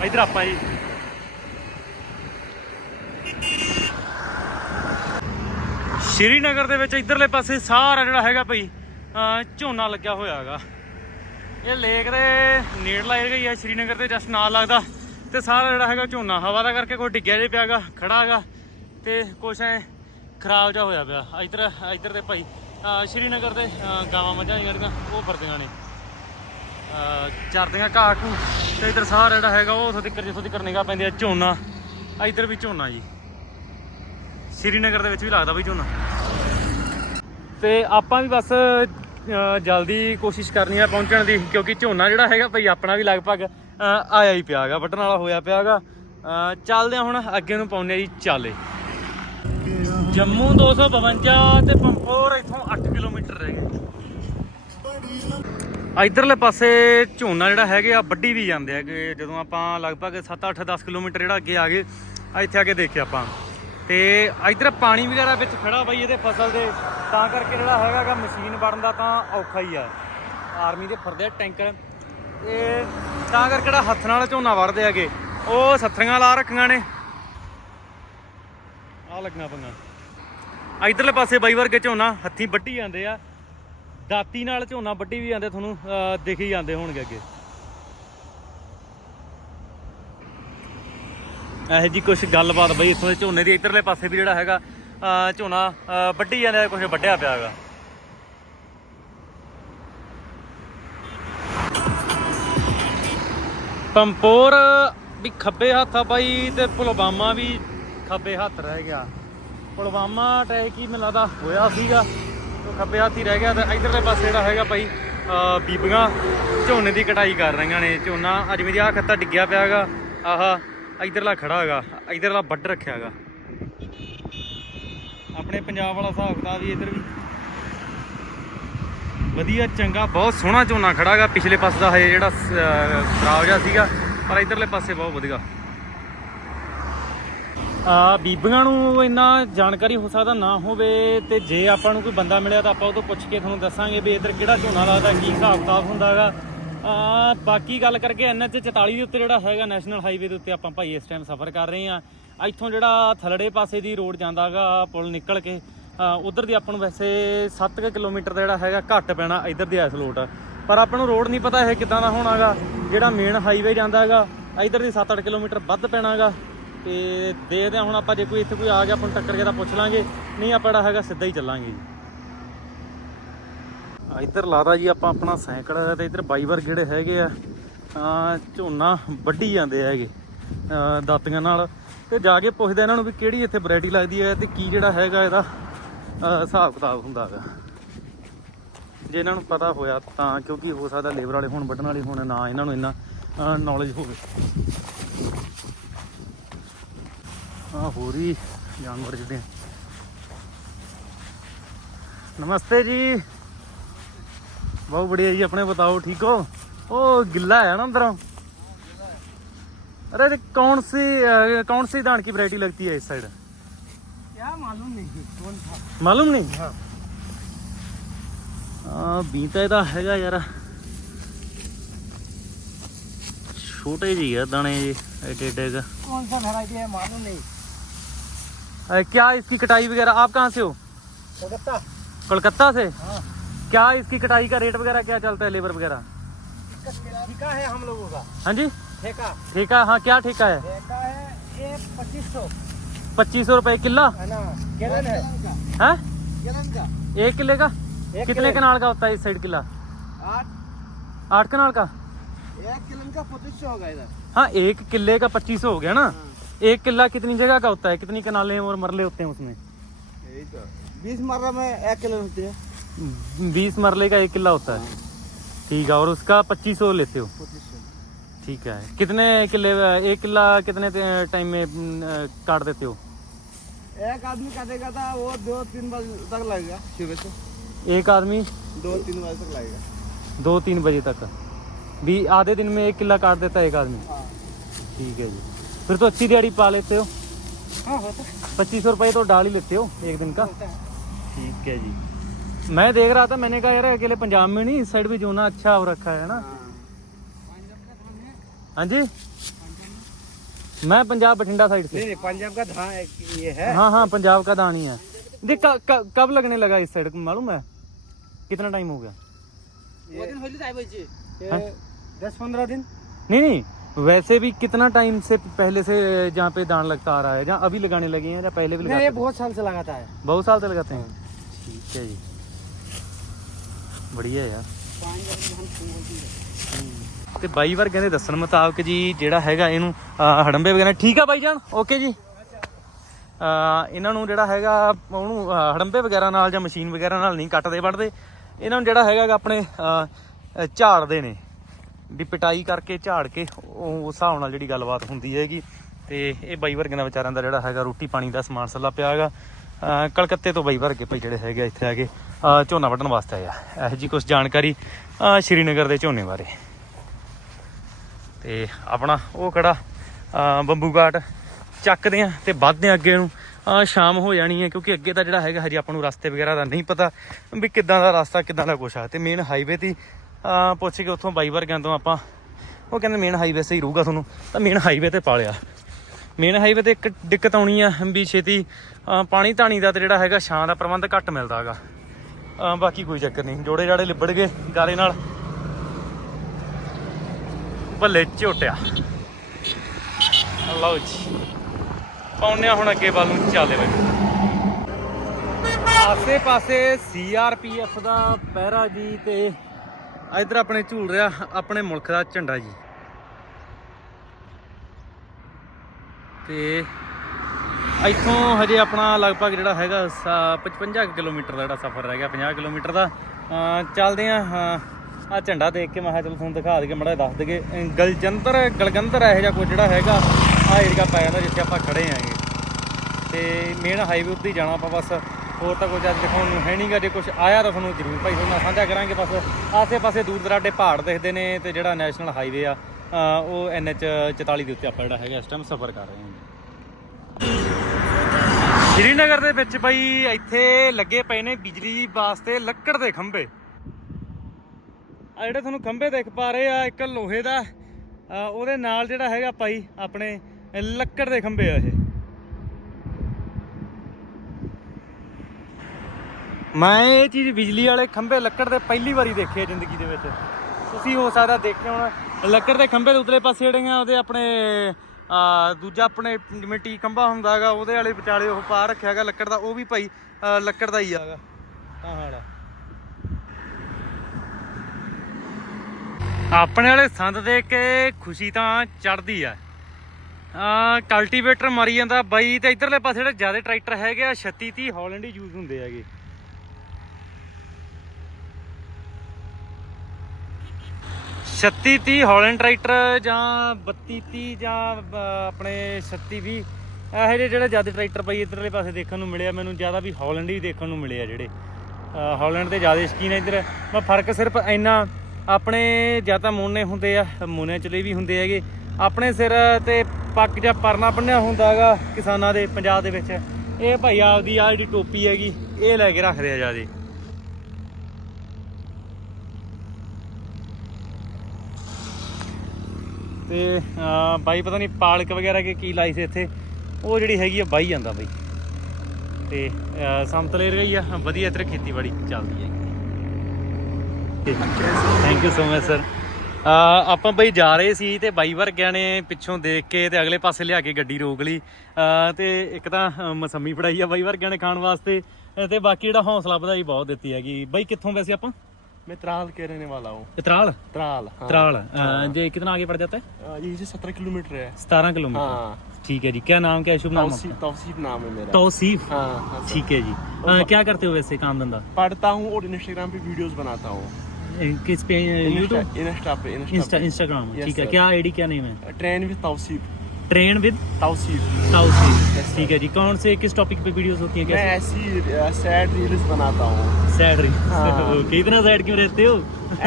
ਇੱਧਰ ਆਪਾਂ ਜੀ। ਸ਼੍ਰੀਨਗਰ ਦੇ ਵਿੱਚ ਇਧਰਲੇ ਪਾਸੇ ਸਾਰਾ ਜਿਹੜਾ ਹੈਗਾ ਭਾਈ ਝੋਨਾ ਲੱਗਿਆ ਹੋਇਆ ਹੈਗਾ। ਇਹ ਲੇਕ ਦੇ ਨੇੜਲਾ ਏਰੀਆ ਹੀ ਹੈ ਸ਼੍ਰੀਨਗਰ ਦੇ ਜਸ ਨਾਲ ਲੱਗਦਾ। ਤੇ ਸਾਰਾ ਜਿਹੜਾ ਹੈਗਾ ਝੋਨਾ, ਹਵਾ ਦਾ ਕਰਕੇ ਕੋਈ ਡਿੱਗਿਆ ਜੇ ਪਿਆਗਾ ਖੜਾ ਹੈਗਾ। ਤੇ ਕੁਛ ਐ ਖਰਾਬ ਜਿਹਾ ਹੋਇਆ ਪਿਆ। ਇਧਰ ਇਧਰ ਦੇ ਭਾਈ ਸ਼੍ਰੀਨਗਰ ਦੇ ਗਾਵਾਂ ਮੱਝਾਂ ਜਿਹੜੀਆਂ, ਉਹ ਫਿਰਦੀਆਂ ਨੇ। ਚਰਦੀਆਂ ਘਾਹ ਘੂ ਤੇ ਇਧਰ ਸਾਰਾ ਜਿਹੜਾ ਹੈਗਾ, ਉਹ ਉੱਥੋਂ ਤੱਕ ਜਿੱਥੋਂ ਤੱਕ ਨਿਗਾਹ ਪੈਂਦੀ ਆ ਝੋਨਾ। ਇਧਰ ਵੀ ਝੋਨਾ ਜੀ। ਸ਼੍ਰੀਨਗਰ ਦੇ ਵਿੱਚ ਵੀ ਲੱਗਦਾ ਬਈ ਝੋਨਾ। ਤੇ ਆਪਾਂ ਵੀ ਬਸ ਜਲਦੀ ਕੋਸ਼ਿਸ਼ ਕਰਨੀ ਆ ਪਹੁੰਚਣ ਦੀ, ਕਿਉਂਕਿ ਝੋਨਾ ਜਿਹੜਾ ਹੈਗਾ ਭਈ ਆਪਣਾ ਵੀ ਲਗਭਗ ਆਇਆ ਹੀ ਪਿਆਗਾ ਵੱਢਣ ਵਾਲਾ ਹੋਇਆ ਪਿਆਗਾ ਚੱਲਦੇ ਆ ਹੁਣ ਅੱਗੇ ਨੂੰ ਪਾਉਂਦੇ ਆ ਜੀ ਚਾਲੇ। ਜੰਮੂ 252 ਤੇ ਪੰਪੋਰ ਇੱਥੋਂ 8 ਕਿਲੋਮੀਟਰ ਰਹਿ ਗਏ। ਇਧਰਲੇ ਪਾਸੇ ਝੋਨਾ ਜਿਹੜਾ ਹੈਗੇ ਆ, ਵੱਡੀ ਵੀ ਜਾਂਦੇ ਹੈਗੇ। ਜਦੋਂ ਆਪਾਂ ਲਗਭਗ 7 8 10 ਕਿਲੋਮੀਟਰ ਜਿਹੜਾ ਅੱਗੇ ਆ ਗਏ ਇੱਥੇ ਆ ਕੇ ਦੇਖਿਆ ਆਪਾਂ। ਤੇ ਇਧਰ ਪਾਣੀ ਵਗੈਰਾ ਵਿੱਚ ਖੜਾ ਬਾਈ ਇਹਦੇ ਫਸਲ ਦੇ। ਤਾਂ ਕਰਕੇ ਜਿਹੜਾ ਹੈਗਾਗਾ ਮਸ਼ੀਨ ਵੜਨ ਦਾ ਤਾਂ ਔਖਾ ਹੀ ਆ। ਆਰਮੀ ਦੇ ਫਿਰਦੇ ਟੈਂਕਰ। ਤੇ ਤਾਂ ਕਰਕੇ ਜਿਹੜਾ ਹੱਥ ਨਾਲ ਝੋਨਾ ਵੜਦੇ ਹੈਗੇ, ਉਹ ਸੱਥਰੀਆਂ ਲਾ ਰੱਖੀਆਂ ਨੇ। ਆ ਲੱਗਣਾ ਪੰਗਾ ਇਧਰਲੇ ਪਾਸੇ ਬਾਈ ਵਰਗੇ ਝੋਨਾ ਹੱਥੀਂ ਵੱਢੀ ਜਾਂਦੇ ਆ। ਦਾਤੀ ਨਾਲ ਝੋਨਾ ਵੱਢੀ ਵੀ ਜਾਂਦੇ ਤੁਹਾਨੂੰ ਅਹ, ਦਿਖ ਹੀ ਜਾਂਦੇ ਹੋਣਗੇ ਅੱਗੇ। ਇਹੋ ਜੀ ਕੁਝ ਗੱਲਬਾਤ ਬਈ ਇੱਥੋਂ ਦੇ ਝੋਨੇ ਦੀ ਇਧਰਲੇ ਪਾਸੇ ਵੀ ਜਿਹੜਾ ਹੈਗਾ ਝੋਨਾ ਵੱਢੀ ਜਾਂਦਾ ਕੁਝ ਵੱਢਿਆ ਪਿਆ ਹੈਗਾ। ਪੰਪੋਰ ਵੀ ਖੱਬੇ ਹੱਥ ਆ ਬਾਈ ਤੇ ਪੁਲਵਾਮਾ ਵੀ ਖੱਬੇ ਹੱਥ ਰਹਿ ਗਿਆ। ਪੁਲਵਾਮਾ ਅਟੈਕ ਹੀ ਮੈਨੂੰ ਲੱਗਦਾ ਹੋਇਆ ਸੀਗਾ। ਉਹ ਖੱਬੇ ਹੱਥ ਹੀ ਰਹਿ ਗਿਆ ਤੇ ਇਧਰਲੇ ਪਾਸੇ ਜਿਹੜਾ ਹੈਗਾ ਭਾਈ, ਅਹ, ਬੀਬੀਆਂ ਝੋਨੇ ਦੀ ਕਟਾਈ ਕਰ ਰਹੀਆਂ ਨੇ। ਝੋਨਾ, ਅੱਜ ਮੇਰੀ ਆਹ ਖੱਤਾ ਡਿੱਗਿਆ ਪਿਆ ਹੈਗਾ, ਆਹ ਇਧਰਲਾ ਖੜਾ ਹੈਗਾ, ਇਧਰਲਾ ਵੱਢ ਰੱਖਿਆ ਹੈਗਾ। ਆਪਣੇ ਪੰਜਾਬ ਵਾਲਾ ਹਿਸਾਬ ਕਿਤਾਬ ਵੀ ਇਧਰ ਵੀ। ਵਧੀਆ, ਚੰਗਾ, ਬਹੁਤ ਸੋਹਣਾ ਝੋਨਾ ਖੜਾ ਹੈਗਾ। ਪਿਛਲੇ ਪਾਸੇ ਦਾ ਹਜੇ ਜਿਹੜਾ ਖਰਾਬ ਜਿਹਾ ਸੀਗਾ, ਪਰ ਇਧਰਲੇ ਪਾਸੇ ਬਹੁਤ ਵਧੀਆ। ਆ, ਬੀਬੀਆਂ ਨੂੰ ਇੰਨਾ ਜਾਣਕਾਰੀ ਹੋ ਸਕਦਾ ਨਾ ਹੋਵੇ ਤੇ ਜੇ ਆਪਾਂ ਨੂੰ ਕੋਈ ਬੰਦਾ ਮਿਲਿਆ ਤਾਂ ਆਪਾਂ ਉਹ ਤੋਂ ਪੁੱਛ ਕੇ ਤੁਹਾਨੂੰ ਦੱਸਾਂਗੇ ਵੀ ਇੱਧਰ ਕਿਹੜਾ ਝੋਨਾ ਲੱਗਦਾ, ਕੀ ਹਿਸਾਬ ਕਿਤਾਬ ਹੁੰਦਾ ਹੈਗਾ ਆ, ਬਾਕੀ ਗੱਲ ਕਰਕੇ ਐਨਐਚ 44 ਦੇ ਉੱਤੇ ਜਿਹੜਾ ਹੈਗਾ ਨੈਸ਼ਨਲ ਹਾਈਵੇ ਦੇ ਉੱਤੇ ਆਪਾਂ ਭਾਈ ਇਸ ਟਾਈਮ ਸਫ਼ਰ ਕਰ ਰਹੇ ਆ, ਇੱਥੋਂ ਜਿਹੜਾ ਥਲੜੇ ਪਾਸੇ ਦੀ ਰੋਡ ਜਾਂਦਾ ਹੈਗਾ ਪੁਲ ਨਿਕਲ ਕੇ ਉਧਰ ਦੀ ਆਪਾਂ ਨੂੰ ਵੈਸੇ 7 ਕਿਲੋਮੀਟਰ ਦਾ ਜਿਹੜਾ ਹੈਗਾ ਘੱਟ ਪੈਣਾ ਇੱਧਰ ਦੀ ਐਸ ਲੋਟ। ਪਰ ਆਪਾਂ ਨੂੰ ਰੋਡ ਨਹੀਂ ਪਤਾ ਇਹ ਕਿੱਦਾਂ ਦਾ ਹੋਣਾਗਾ, ਜਿਹੜਾ ਮੇਨ ਹਾਈਵੇ ਜਾਂਦਾ ਹੈਗਾ ਇੱਧਰ ਦੀ 7-8 ਕਿਲੋਮੀਟਰ ਵੱਧ ਪੈਣਾਗਾ। ਤੇ ਦੇਖਦੇ ਹਾਂ ਹੁਣ ਆਪਾਂ ਜੇ ਕੋਈ ਇੱਥੇ ਕੋਈ ਆ ਗਿਆ, ਆਪਾਂ ਨੂੰ ਟੱਕਰ ਗਿਆ ਤਾਂ ਪੁੱਛ ਲਾਂਗੇ। ਨਹੀਂ, ਆਪਾਂ ਜਿਹੜਾ ਹੈਗਾ ਸਿੱਧਾ ਹੀ ਚੱਲਾਂਗੇ ਜੀ। ਇੱਧਰ ਲਾਦਾ ਜੀ ਆਪਾਂ ਆਪਣਾ ਸਾਈਕਲ ਤੇ ਇੱਧਰ ਬਾਈਵਰ ਜਿਹੜੇ ਹੈਗੇ ਆ ਝੋਨਾ ਵੱਢੀ ਜਾਂਦੇ ਹੈਗੇ ਦਾਤੀਆਂ ਨਾਲ। ਤੇ ਜਾ ਕੇ ਪੁੱਛਦੇ ਇਹਨਾਂ ਨੂੰ ਵੀ ਕਿਹੜੀ ਇੱਥੇ ਵੈਰਾਈਟੀ ਲੱਗਦੀ ਹੈ ਤੇ ਕੀ ਜਿਹੜਾ ਹੈਗਾ ਇਹਦਾ ਹਿਸਾਬ ਕਿਤਾਬ ਹੁੰਦਾ ਹੈਗਾ। ਜੇ ਇਹਨਾਂ ਨੂੰ ਪਤਾ ਹੋਇਆ ਤਾਂ, ਕਿਉਂਕਿ ਹੋ ਸਕਦਾ ਲੇਬਰ ਵਾਲੇ ਹੁਣ, ਵੱਢਣ ਵਾਲੇ ਹੁਣ, ਨਾ ਇਹਨਾਂ ਨੂੰ ਇੰਨਾ ਨੌਲੇਜ ਹੋਵੇ। ਆ ਹੋਰ ਵੀ ਜਾਨਵਰ ਜਿਹੜੇ ਆ। नमस्ते जी बहुत बढ़िया जी अपने बताओ ठीक हो ਉਹ ਗਿੱਲਾ है ना अंदरों अरे ये कौन सी अ, कौन सी धान की वैरायटी लगती है इस साइड क्या मालूम नहीं कौन था ਮਾਲੂਮ ਨਹੀਂ ਹਾਂ ਆ ਬੀਤਾ ਇਹਦਾ ਹੈਗਾ ਯਾਰ ਛੋਟੇ ਜਿਹੇ ਆ ਦਾਣੇ ਜੀ ਐਡੇ ਐਡੇ ਕੁ। कौन सा वेराइटी है मालूम नहीं अ, क्या इसकी कटाई वगैरह? आप कहाँ से हो? कोलकाता। कोलकाता से? हाँ। क्या इसकी कटाई का रेट वगैरह क्या चलता है लेबर वगैरह? ठेका है हम लोगों का। हाँ जी। ठेका। ठेका हाँ क्या ठेका है? ठेका है पच्चीस सौ। पच्चीस सौ रुपये किला? है गैलन है। है? गैलन का। एक किले का? एक कितने किले। कनाल का होता है इस साइड किला? आठ। आठ कनाल का? एक किलन का पच्चीस सौ होगा इधर। हाँ एक किले का पच्चीस सौ हो गया ना। एक किला कितनी जगह का होता है? कितनी कनाले और मरले होते हैं उसमें? तो। बीस मर्रा में एक किलन होती है। बीस मरले का एक किला होता है। ठीक है और उसका पच्चीस सौ लेते हो? ठीक है। कितने किले एक किला कितने टाइम में काट देते हो? एक आदमी काटेगा था वो दो तीन बजे तक लगेगा सुबह से। एक आदमी? दो तीन बजे तक लगेगा। दो तीन बजे तक। भी आधे दिन में एक किला काट देता है एक आदमी? हाँ। ठीक है जी। फिर तो अच्छी दिहाड़ी पा लेते हो। हाँ पच्चीस सौ रुपये तो डाल ही लेते हो एक दिन का। ठीक है जी। मैं देख रहा था मैंने कहा यार अकेले पंजाब में नहीं इस साइड भी जोना अच्छा हो रखा है ना। हाँ। जी। मैं पंजाब बठिंडा साइड से। नहीं नहीं पंजाब का धान ये है। हाँ हाँ पंजाब का दानी है देख क- क- कब लगने लगा इस साइड मालूम है? कितना टाइम हो गया? ये हाँ? दस पंद्रह दिन। नहीं नहीं वैसे भी कितना टाइम से पहले से जहाँ पे दान लगता आ रहा है? जहाँ अभी लगाने लगे हैं या पहले भी लगाते ये बहुत साल से लगाता है। बहुत साल से लगाते हैं? ठीक है जी। बढ़िया ਯਾਰ ਤੇ ਬਾਈ ਵਾਰ ਕਹਿੰਦੇ ਦੱਸਣ ਮੁਤਾਬਕ ਜੀ ਜਿਹੜਾ ਹੈਗਾ ਇਹਨੂੰ ਹੜੰਬੇ ਵਗੈਰਾ ਠੀਕ ਆ ਬਾਈ ਜਾਨ ਓਕੇ ਜੀ ਇਹਨਾਂ ਨੂੰ ਜਿਹੜਾ ਹੈਗਾ ਉਹਨੂੰ ਹੜੰਬੇ ਵਗੈਰਾ ਨਾਲ ਜਾਂ ਮਸ਼ੀਨ ਵਗੈਰਾ ਨਾਲ ਨਹੀਂ ਕੱਟਦੇ ਵੱਢਦੇ ਇਹਨਾਂ ਨੂੰ ਜਿਹੜਾ ਹੈਗਾ ਆਪਣੇ ਝਾੜਦੇ ਨੇ ਵੀ ਪਟਾਈ ਕਰਕੇ ਝਾੜ ਕੇ ਉਹ ਹਿਸਾਬ ਨਾਲ ਜਿਹੜੀ ਗੱਲਬਾਤ ਹੁੰਦੀ ਹੈਗੀ। ਤੇ ਇਹ ਬਾਈ ਵਰਗਿਆਂ ਦਾ ਵਿਚਾਰਿਆਂ ਦਾ ਜਿਹੜਾ ਹੈਗਾ ਰੋਟੀ ਪਾਣੀ ਦਾ ਸਮਾਨ ਸੱਲਾ ਪਿਆ ਹੈਗਾ। ਕਲਕੱਤੇ ਤੋਂ ਬਾਈ ਵਰਗੇ ਭਾਈ ਜਿਹੜੇ ਹੈਗੇ ਆ ਇੱਥੇ ਆ ਕੇ ਝੋਨਾ ਵੱਢਣ ਵਾਸਤੇ ਆਏ ਆ। ਇਹੋ ਜੀ ਕੁਝ ਜਾਣਕਾਰੀ ਸ਼੍ਰੀਨਗਰ ਦੇ ਝੋਨੇ ਬਾਰੇ। ਤੇ ਆਪਣਾ ਉਹ ਕਿਹੜਾ ਬੰਬੂ ਘਾਟ। ਚੱਕਦੇ ਆ ਤੇ ਵੱਧਦੇ ਆ ਅੱਗੇ ਨੂੰ। ਅਹ ਸ਼ਾਮ ਹੋ ਜਾਣੀ ਹੈ ਕਿਉਂਕਿ ਅੱਗੇ ਤਾਂ ਜਿਹੜਾ ਹੈਗਾ ਹਜੇ ਆਪਾਂ ਨੂੰ ਰਸਤੇ ਵਗੈਰਾ ਦਾ ਨਹੀਂ ਪਤਾ ਵੀ ਕਿੱਦਾਂ ਦਾ ਰਸਤਾ, ਕਿੱਦਾਂ ਦਾ ਕੁਛ ਆ। ਤੇ ਮੇਨ ਹਾਈਵੇ ਤੇ ਪੁੱਛ ਕੇ ਉੱਥੋਂ ਬਾਈ ਵਰਗਿਆਂ ਤੋਂ ਆਪਾਂ, ਉਹ ਕਹਿੰਦੇ ਮੇਨ ਹਾਈਵੇ ਸਹੀ ਰਹੂਗਾ ਤੁਹਾਨੂੰ, ਤਾਂ ਮੇਨ ਹਾਈਵੇ ਤੇ ਪਾਲਿਆ ਮੇਨ ਹਾਈਵੇ ਤੇ ਇੱਕ ਦਿੱਕਤ ਆਉਣੀ ਆ, ਵੀ ਛੇਤੀ ਪਾਣੀ ਧਾਣੀ ਦਾ ਤੇ ਜਿਹੜਾ ਹੈਗਾ ਛਾਂ ਦਾ ਪ੍ਰਬੰਧ ਘੱਟ ਮਿਲਦਾ ਹੈਗਾ। ਬਾਕੀ ਕੋਈ ਚੱਕਰ ਨਹੀਂ, ਜੋੜੇ ਜਾੜੇ ਲਿਬੜ ਗਏ ਗਾਰੇ ਨਾਲ। ਭੱਲੇ ਝੋਟਿਆ। ਲਓ ਜੀ ਪਾਉਨੇ ਹੁਣ ਅੱਗੇ ਵੱਲ ਨੂੰ ਚੱਲੇ ਬਾਈ ਆਸੇ ਪਾਸੇ ਸੀਆਰਪੀਐਫ ਦਾ ਪਹਿਰਾ ਜੀ ਤੇ ਇਧਰ ਆਪਣੇ ਝੂਲ ਰਿਹਾ, ਆਪਣੇ ਮੁਲਕ ਦਾ ਝੰਡਾ ਜੀ। ਤੇ ਇੱਥੋਂ ਹਜੇ ਆਪਣਾ ਲਗਭਗ ਜਿਹੜਾ ਹੈਗਾ ਸਾ- 55 ਕਿਲੋਮੀਟਰ ਦਾ ਜਿਹੜਾ ਸਫ਼ਰ ਰਹਿ ਗਿਆ 50 ਕਿਲੋਮੀਟਰ ਦਾ। ਅਹ, ਚੱਲਦੇ ਆ ਆ ਝੰਡਾ ਦੇਖ ਕੇ ਮੈਂ ਕਿਹਾ ਚਲੋ ਤੁਹਾਨੂੰ ਦਿਖਾ ਦਈਏ, ਮੜਾ ਦੱਸ ਦਈਏ। ਗਲਜੰਦਰ ਗਲਜੰਤਰ ਗਲਗੰਦਰ ਇਹੋ ਜਿਹਾ ਕੁਝ ਜਿਹੜਾ ਹੈਗਾ ਆ ਏਰੀਆ ਪੈ ਜਾਂਦਾ ਜਿੱਥੇ ਆਪਾਂ ਖੜੇ ਆਂਗੇ ਤੇ ਮੇਨ ਹਾਈਵੇ ਉੱਤੇ ਹੀ ਜਾਣਾ ਆਪਾਂ ਬਸ। ਹੋਰ ਤਾਂ ਕੁਝ ਅੱਜ ਦਿਖਾਉਣ ਨੂੰ ਹੈ ਨਹੀਂਗਾ ਜੇ ਕੁਝ ਆਇਆ ਤਾਂ ਤੁਹਾਨੂੰ ਜ਼ਰੂਰ ਭਾਈ ਤੁਹਾਨੂੰ ਸਾਂਝਾ ਕਰਾਂਗੇ। ਬਸ ਆਸੇ-ਪਾਸੇ ਦੂਰ ਦਰਾਡੇ ਪਹਾੜ ਦਿਖਦੇ ਨੇ ਤੇ ਜਿਹੜਾ ਨੈਸ਼ਨਲ ਹਾਈਵੇ ਆ, ਅਹ ਉਹ NH 44 ਦੇ ਉੱਤੇ ਆਪਾਂ ਜਿਹੜਾ ਹੈਗਾ ਇਸ ਟਾਈਮ ਸਫ਼ਰ ਕਰ ਰਹੇ ਹਾਂ। ਸ਼੍ਰੀਨਗਰ ਦੇ ਵਿੱਚ ਭਾਈ ਇੱਥੇ ਲੱਗੇ ਪਏ ਨੇ ਬਿਜਲੀ ਵਾਸਤੇ ਲੱਕੜ ਦੇ ਖੰਭੇ। ਆ ਜਿਹੜੇ ਤੁਹਾਨੂੰ ਖੰਭੇ ਦੇਖ ਪਾ ਰਹੇ ਆ, ਇੱਕ ਲੋਹੇ ਦਾ ਉਹਦੇ ਨਾਲ ਜਿਹੜਾ ਹੈਗਾ ਭਾਈ ਆਪਣੇ ਲੱਕੜ ਦੇ ਖੰਭੇ ਆ ਇਹ। ਮੈਂ ਇਹ ਚੀਜ਼ ਬਿਜਲੀ ਵਾਲੇ ਖੰਭੇ ਲੱਕੜ ਦੇ ਪਹਿਲੀ ਵਾਰੀ ਦੇਖੇ ਆ ਜ਼ਿੰਦਗੀ ਦੇ ਵਿੱਚ। ਤੁਸੀਂ ਹੋ ਸਕਦਾ ਦੇਖੇ ਹੋਣ। ਲੱਕੜ ਦੇ ਖੰਭੇ ਦੇ ਉਤਲੇ ਪਾਸੇ ਜਿਹੜੇ ਆ ਉਹਦੇ ਆਪਣੇ, ਆ, ਦੂਜਾ ਆਪਣੇ ਜਿਵੇਂ ਟੀ ਖੰਭਾ ਹੁੰਦਾ ਹੈਗਾ, ਉਹਦੇ ਵਾਲੇ ਵਿਚਾਲੇ ਉਹ ਪਾ ਰੱਖਿਆ ਹੈਗਾ ਲੱਕੜ ਦਾ, ਉਹ ਵੀ ਭਾਈ ਲੱਕੜ ਦਾ ਹੀ ਹੈਗਾ। ਤਾਂ ਹਾਲਾ ਆਪਣੇ ਵਾਲੇ ਸੰਦ ਦੇ ਕੇ ਖੁਸ਼ੀ ਤਾਂ ਚੜਦੀ ਆ। ਆ ਕਲਟੀਵੇਟਰ ਮਾਰੀ ਜਾਂਦਾ। ਬਾਈ, ਤੇ ਇਧਰਲੇ ਪਾਸੇ ਜਿਹੜੇ ਜ਼ਿਆਦਾ ਟਰੈਕਟਰ ਹੈਗੇ ਆ 36 30 ਹਾਲੈਂਡ ਹੀ ਯੂਜ਼ ਹੁੰਦੇ ਹੈਗੇ। ਛੱਤੀ 30 ਹਾਲੈਂਡ ਟਰੈਕਟਰ ਜਾਂ 32 30 ਜਾਂ ਆਪਣੇ 36 20 ਇਹੋ ਜਿਹੇ ਜਿਹੜੇ ਜ਼ਿਆਦਾ ਟਰੈਕਟਰ ਪਈ ਇਧਰਲੇ ਪਾਸੇ ਦੇਖਣ ਨੂੰ ਮਿਲਿਆ ਮੈਨੂੰ ਜ਼ਿਆਦਾ ਵੀ ਹਾਲੈਂਡ ਹੀ ਦੇਖਣ ਨੂੰ ਮਿਲੇ ਆ ਜਿਹੜੇ। ਅਹ, ਹਾਲੈਂਡ ਤੇ ਜ਼ਿਆਦਾ ਸ਼ਕੀਨ ਆ ਇਧਰ। ਮੈਂ ਫ਼ਰਕ ਸਿਰਫ ਇੰਨਾ ਆਪਣੇ ਜਾਂ ਤਾਂ ਮੋਨੇ ਹੁੰਦੇ ਆ ਮੋਨੇ ਚਲੇ ਵੀ ਹੁੰਦੇ ਹੈਗੇ। ਆਪਣੇ ਸਿਰ ਤੇ ਪੱਗ ਜਾਂ ਪਰਨਾ ਬੰਨਿਆ ਹੁੰਦਾ ਹੈਗਾ ਕਿਸਾਨਾਂ ਦੇ ਪੰਜਾਬ ਦੇ ਵਿੱਚ। ਇਹ ਭਾਈ ਆਪਦੀ ਆ ਜਿਹੜੀ ਟੋਪੀ ਹੈਗੀ ਇਹ ਲੈ ਕੇ ਰੱਖਦੇ ਆ ਜਿਆਦੇ। ਤੇ ਬਾਈ ਪਤਾ ਨਹੀਂ ਪਾਲਕ ਵਗੈਰਾ ਕੇ ਕੀ ਲਾਈ ਸੀ ਇੱਥੇ। ਉਹ ਜਿਹੜੀ ਹੈਗੀ ਆ ਬਾਈ ਜਾਂਦਾ ਬਾਈ। ਤੇ ਅਹ, ਸਮਤਲੇ ਰਹੀ ਆ। ਵਧੀਆ ਇੱਧਰ ਖੇਤੀਬਾੜੀ ਚੱਲਦੀ ਹੈ thank you so much sir ਆਪਾਂ ਬਈ ਜਾ ਰਹੇ ਸੀ ਤੇ ਬਾਈ ਵਰਗਿਆਂ ਨੇ ਪਿੱਛੋਂ ਦੇਖ ਕੇ ਤੇ ਅਗਲੇ ਪਾਸੇ ਲਿਆ ਕੇ ਗੱਡੀ ਰੋਕ ਲਈ। ਅਹ, ਤੇ ਇੱਕ ਤਾਂ ਮਸੰਮੀ ਫੜਾਈ ਆ ਬਾਈ ਵਰਗਿਆਂ ਨੇ ਖਾਣ ਵਾਸਤੇ। ਅਹ, ਤੇ ਬਾਕੀ ਜਿਹੜਾ ਹੌਸਲਾ ਵਧਾਈ ਬਹੁਤ ਦਿੱਤੀ ਹੈਗੀ। ਬਾਈ ਕਿੱਥੋਂ ਵੈਸੇ ਆਪਾਂ? मैं त्राल के रहने वाला हूँ। त्राल? त्राल हाँ, त्राल हाँ, जे कितना आगे पड़ जाता है? ये सत्रह किलोमीटर है। सतारह किलोमीटर? हाँ। ठीक है जी क्या नाम क्या शुभ नाम तौसीफ नाम है मेरा। तौसीफ? हाँ, हाँ, ठीक है जी। क्या करते हो वैसे काम धंधा? पढ़ता हूँ और इंस्टाग्राम पे वीडियोस बनाता हूँ। किस पे यूट्यूब इंस्टा पे इंस्टाग्राम ठीक है क्या आईडी क्या नेम है? Train with Tauseef Train with Tausif Tausif Yes, sir. ठीक है जी कौन से किस टॉपिक पे वीडियोस होती हैं मैं कैसे ऐसी सैड रील्स बनाता हूँ सैड रिंग हाँ। ओके इतना सैड क्यों रहते हो